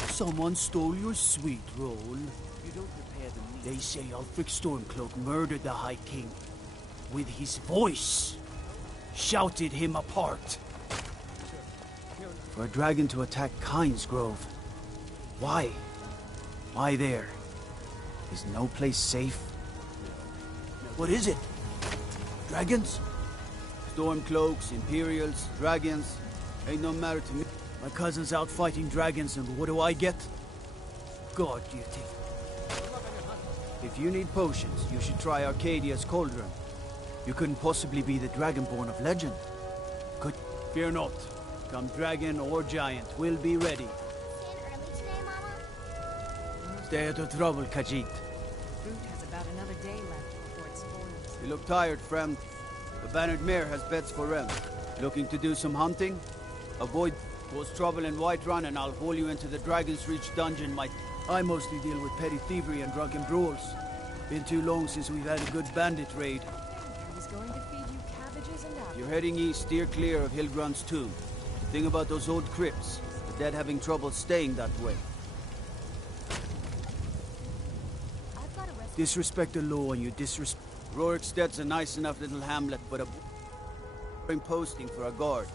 Someone stole your sweet roll. You don't prepare the meat. They say Ulfric Stormcloak murdered the High King. With his voice. Shouted him apart. For a dragon to attack Kynes Grove. Why? Why there? Is no place safe? What is it? Dragons? Stormcloaks, Imperials, dragons. Ain't no matter to me. My cousin's out fighting dragons, and what do I get? God, you think. If you need potions, you should try Arcadia's Cauldron. You couldn't possibly be the Dragonborn of legend. Could... Fear not. Come dragon or giant, we'll be ready. Stay out of trouble, Khajiit. Fruit has about another day left before it spoils. You look tired, friend. The bannered mare has bets for Rem. Looking to do some hunting? Avoid... Cause trouble in Whiterun and I'll haul you into the Dragon's Reach dungeon, I mostly deal with petty thievery and drunken brawls. Been too long since we've had a good bandit raid. I was going to feed you cabbages and apples. If you're heading east, steer clear of Hilgrun's tomb. The thing about those old crypts, the dead having trouble staying that way. Disrespect the law and you disrespect... Rorikstead's a nice enough little hamlet, but a... posting for a guard.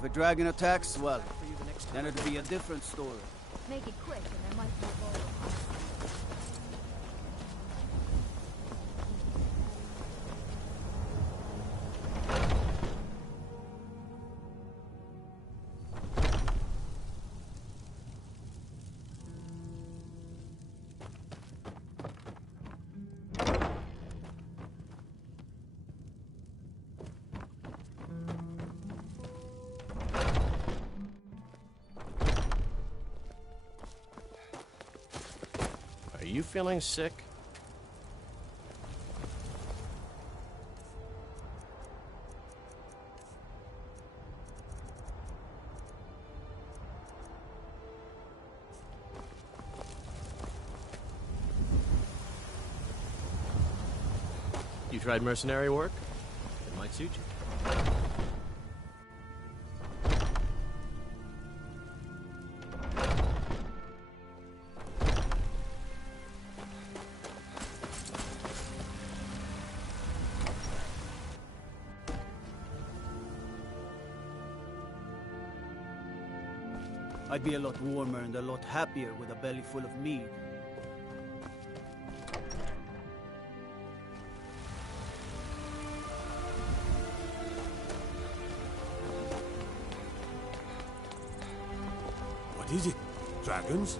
If a dragon attacks, well, then it'll be a different story. Make it quick and there might be a bowl. Are you feeling sick? You tried mercenary work? It might suit you. I'd be a lot warmer and a lot happier with a belly full of mead. What is it? Dragons?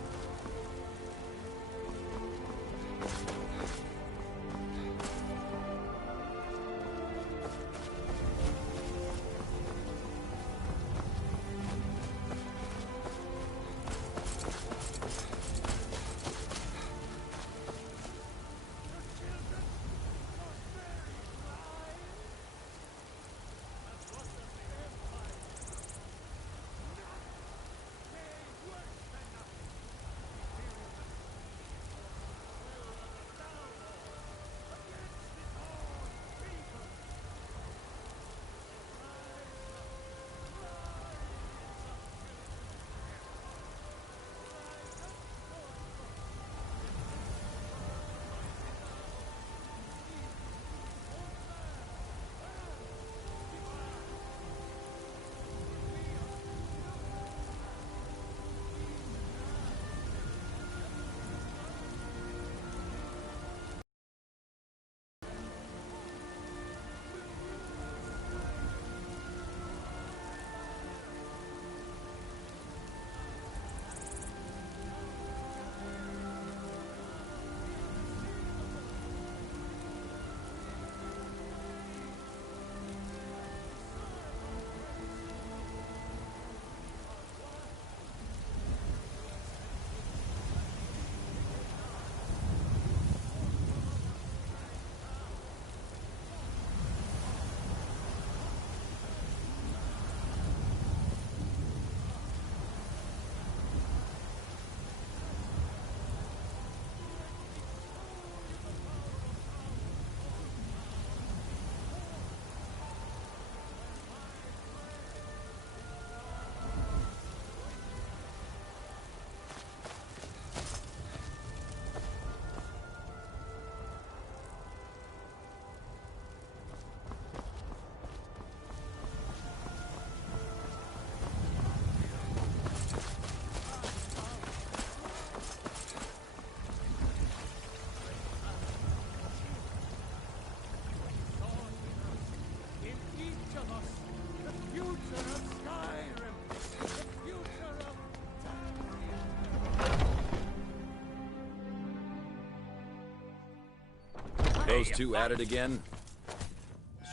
Those two at it again?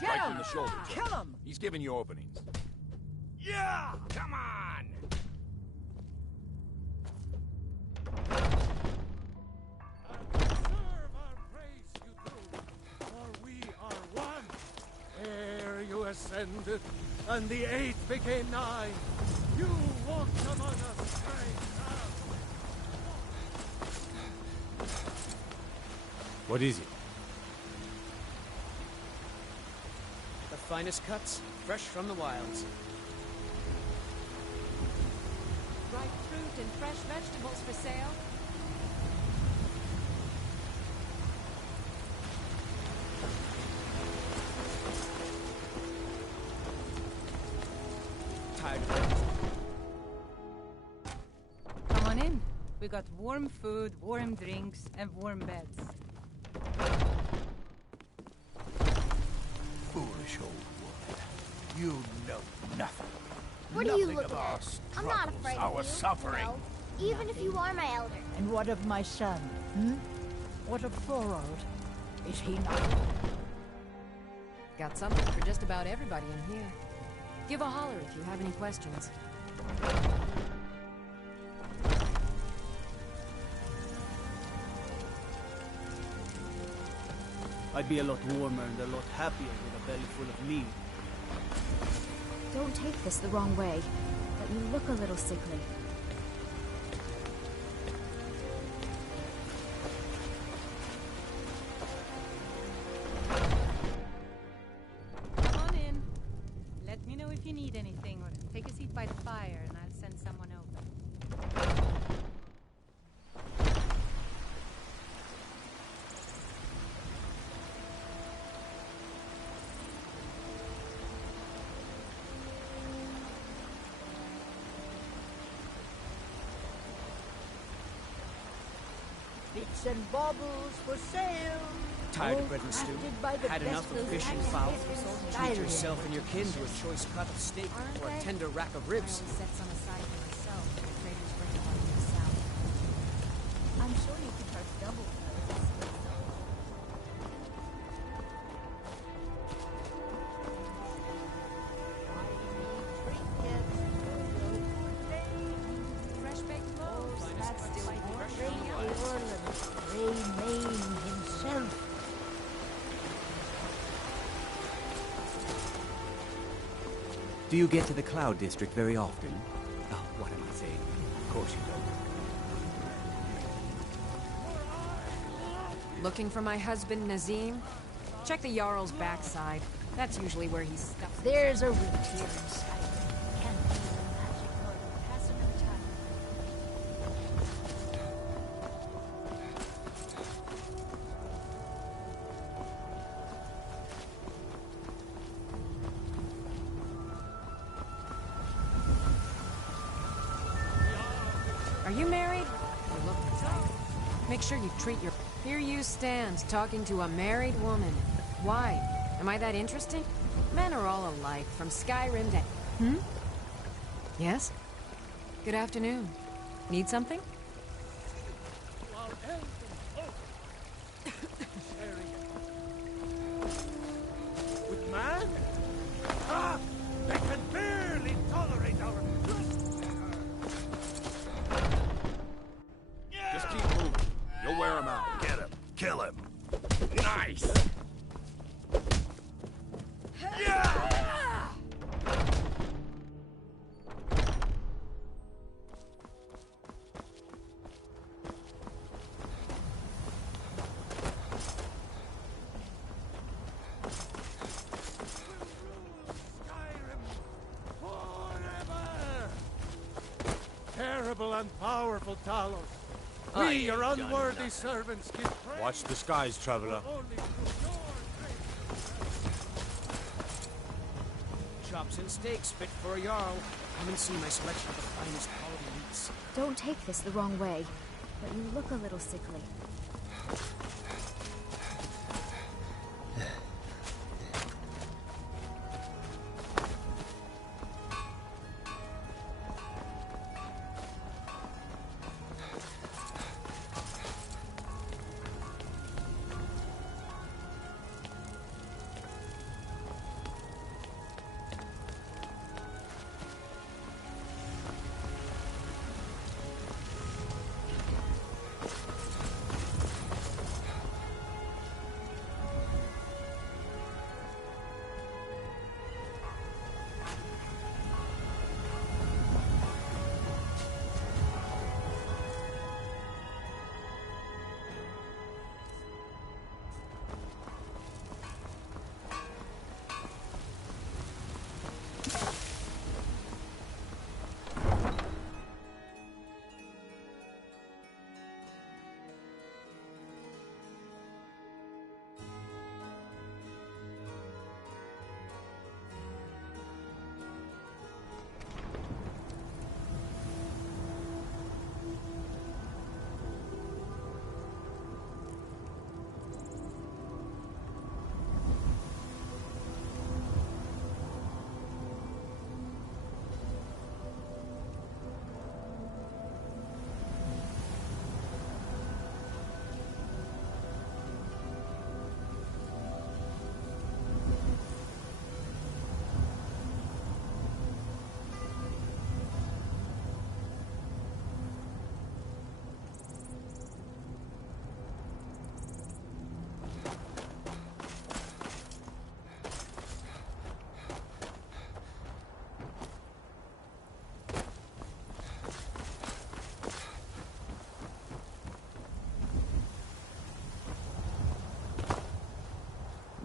Get Right him! in the shoulder. Kill him! He's giving you openings. Yeah! Come on! Ere you ascended, and the 8 became 9. You walked among us, strange. What is it? The finest cuts, fresh from the wilds. Ripe fruit and fresh vegetables for sale. Tired of it. Come on in. We got warm food, warm drinks, and warm beds. Foolish old woman. You know nothing. What are you Nothing looking of our at? I'm not struggles, afraid our of you. suffering. No, even if you are my elder. And what of my son? What of Thorold? Is he not? Got something for just about everybody in here. Give a holler if you have any questions. I'd be a lot warmer and a lot happier with a belly full of mead. Don't take this the wrong way, but you look a little sickly. Come on in. Let me know if you need anything, or take a seat by the fire and I'll send someone over. Bits and baubles for sale. Tired All of bread and stew? crafted by the Had enough best of fish and hands fowl? in Treat Skyrim. yourself and your kin to a choice cut of steak or a tender rack of ribs. I always set some aside for myself when the traders bring them up to the south. I'm sure you could charge double for this. Fresh baked loaves. That's still Remain himself. Do you get to the Cloud District very often? Oh, what am I saying? Of course you don't. Looking for my husband, Nazim? Check the Jarl's backside. That's usually where he's stuck. There's a route here in Skyrim. Can't feel the magic nor the passing of time. Are you married? You look the type. Make sure you treat your... Here you stand, talking to a married woman. Why? Am I that interesting? Men are all alike, from Skyrim to... Hmm? Yes? Good afternoon. Need something? With man? Ah! They can barely tolerate our... Just keep moving. You'll wear him out. Get him. Kill him. Nice! Terrible and powerful Talos. I We, your ain't done unworthy nothing. servants, give praise Watch the skies, traveler. only through your grace. Chops and steaks fit for a Jarl. Come and see my selection of the finest quality meats. Don't take this the wrong way, but you look a little sickly.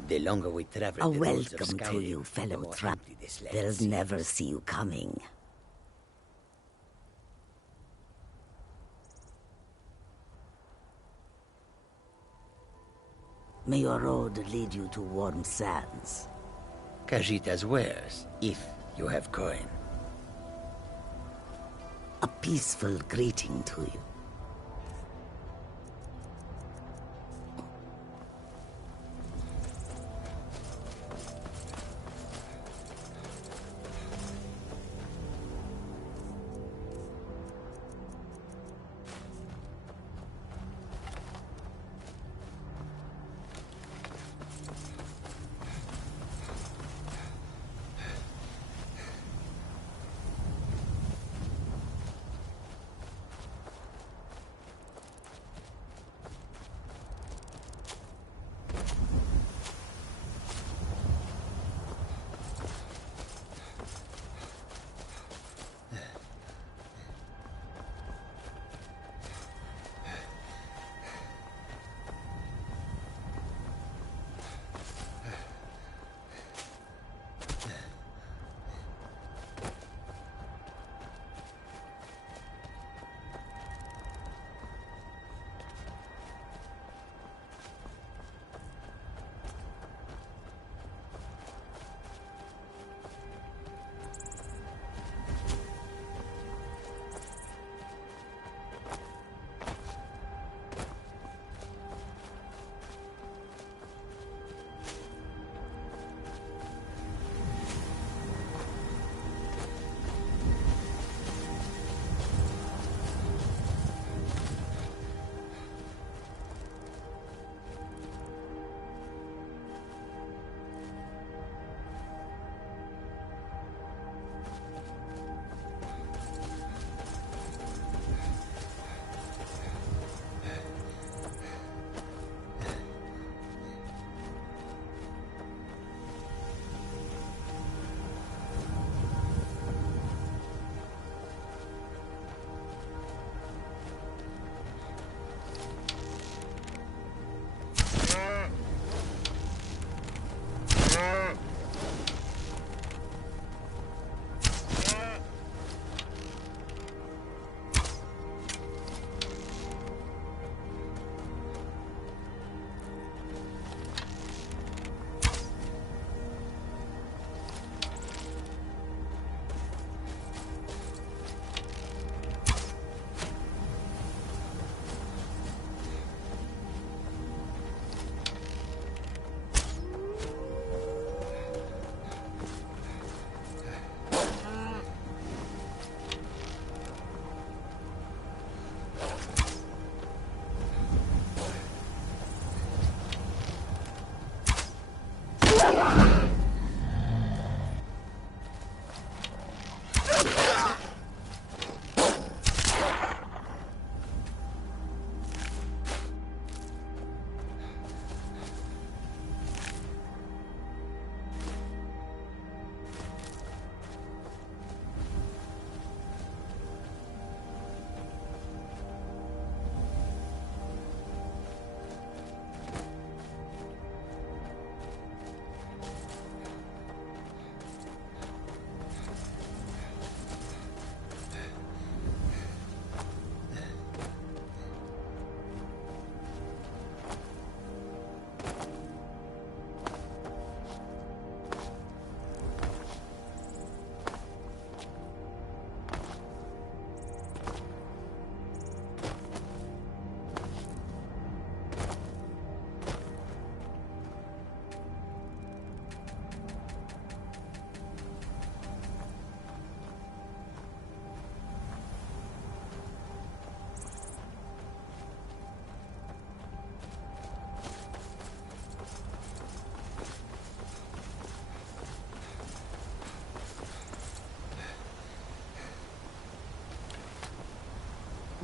The longer we travel, A the roads of welcome to Skyrim, you, the fellow more traveler. empty this land They'll seems. never see you coming. May your road lead you to warm sands. Khajiit's wares, if you have coin. A peaceful greeting to you.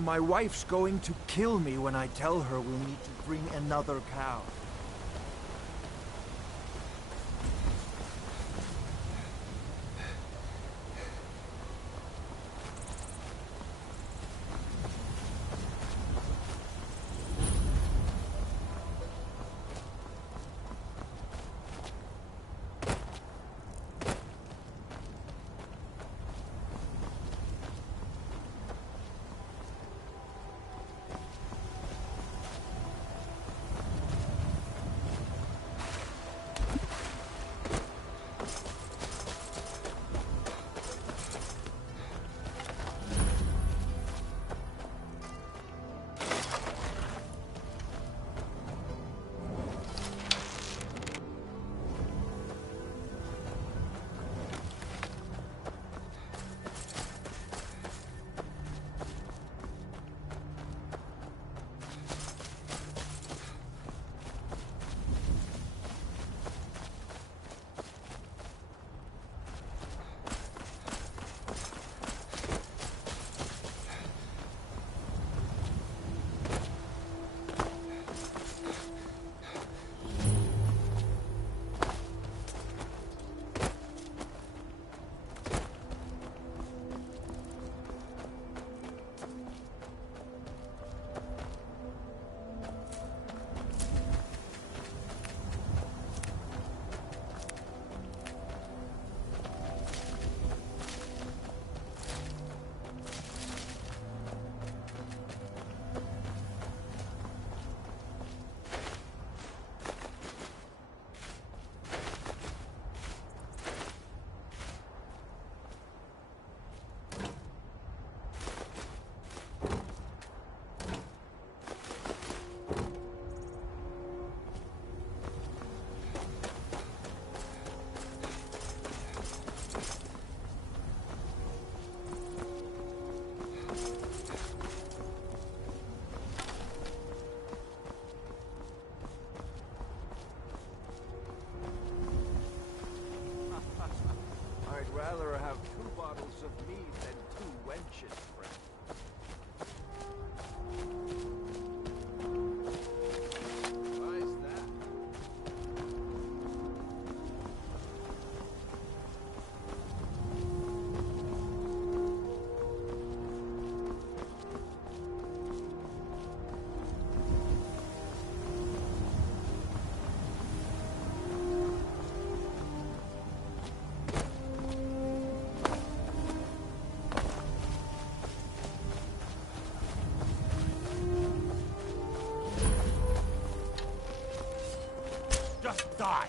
my wife's going to kill me when I tell her we'll need to bring another cow. I'd rather have 2 bottles of mead than 2 wenches, friend. Why's that? Just die!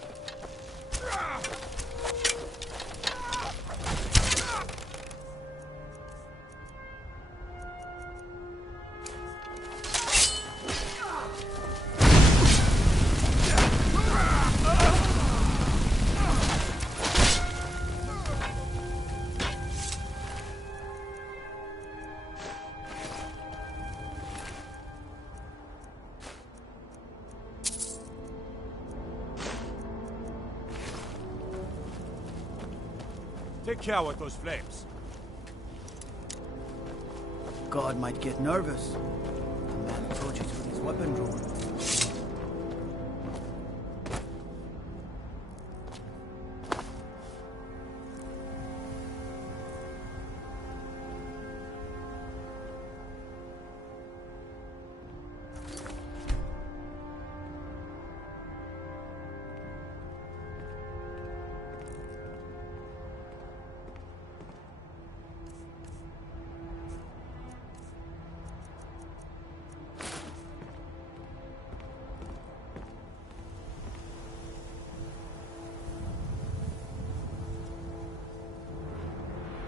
Take care with those flames. God might get nervous. The man approaches with his weapon drawn.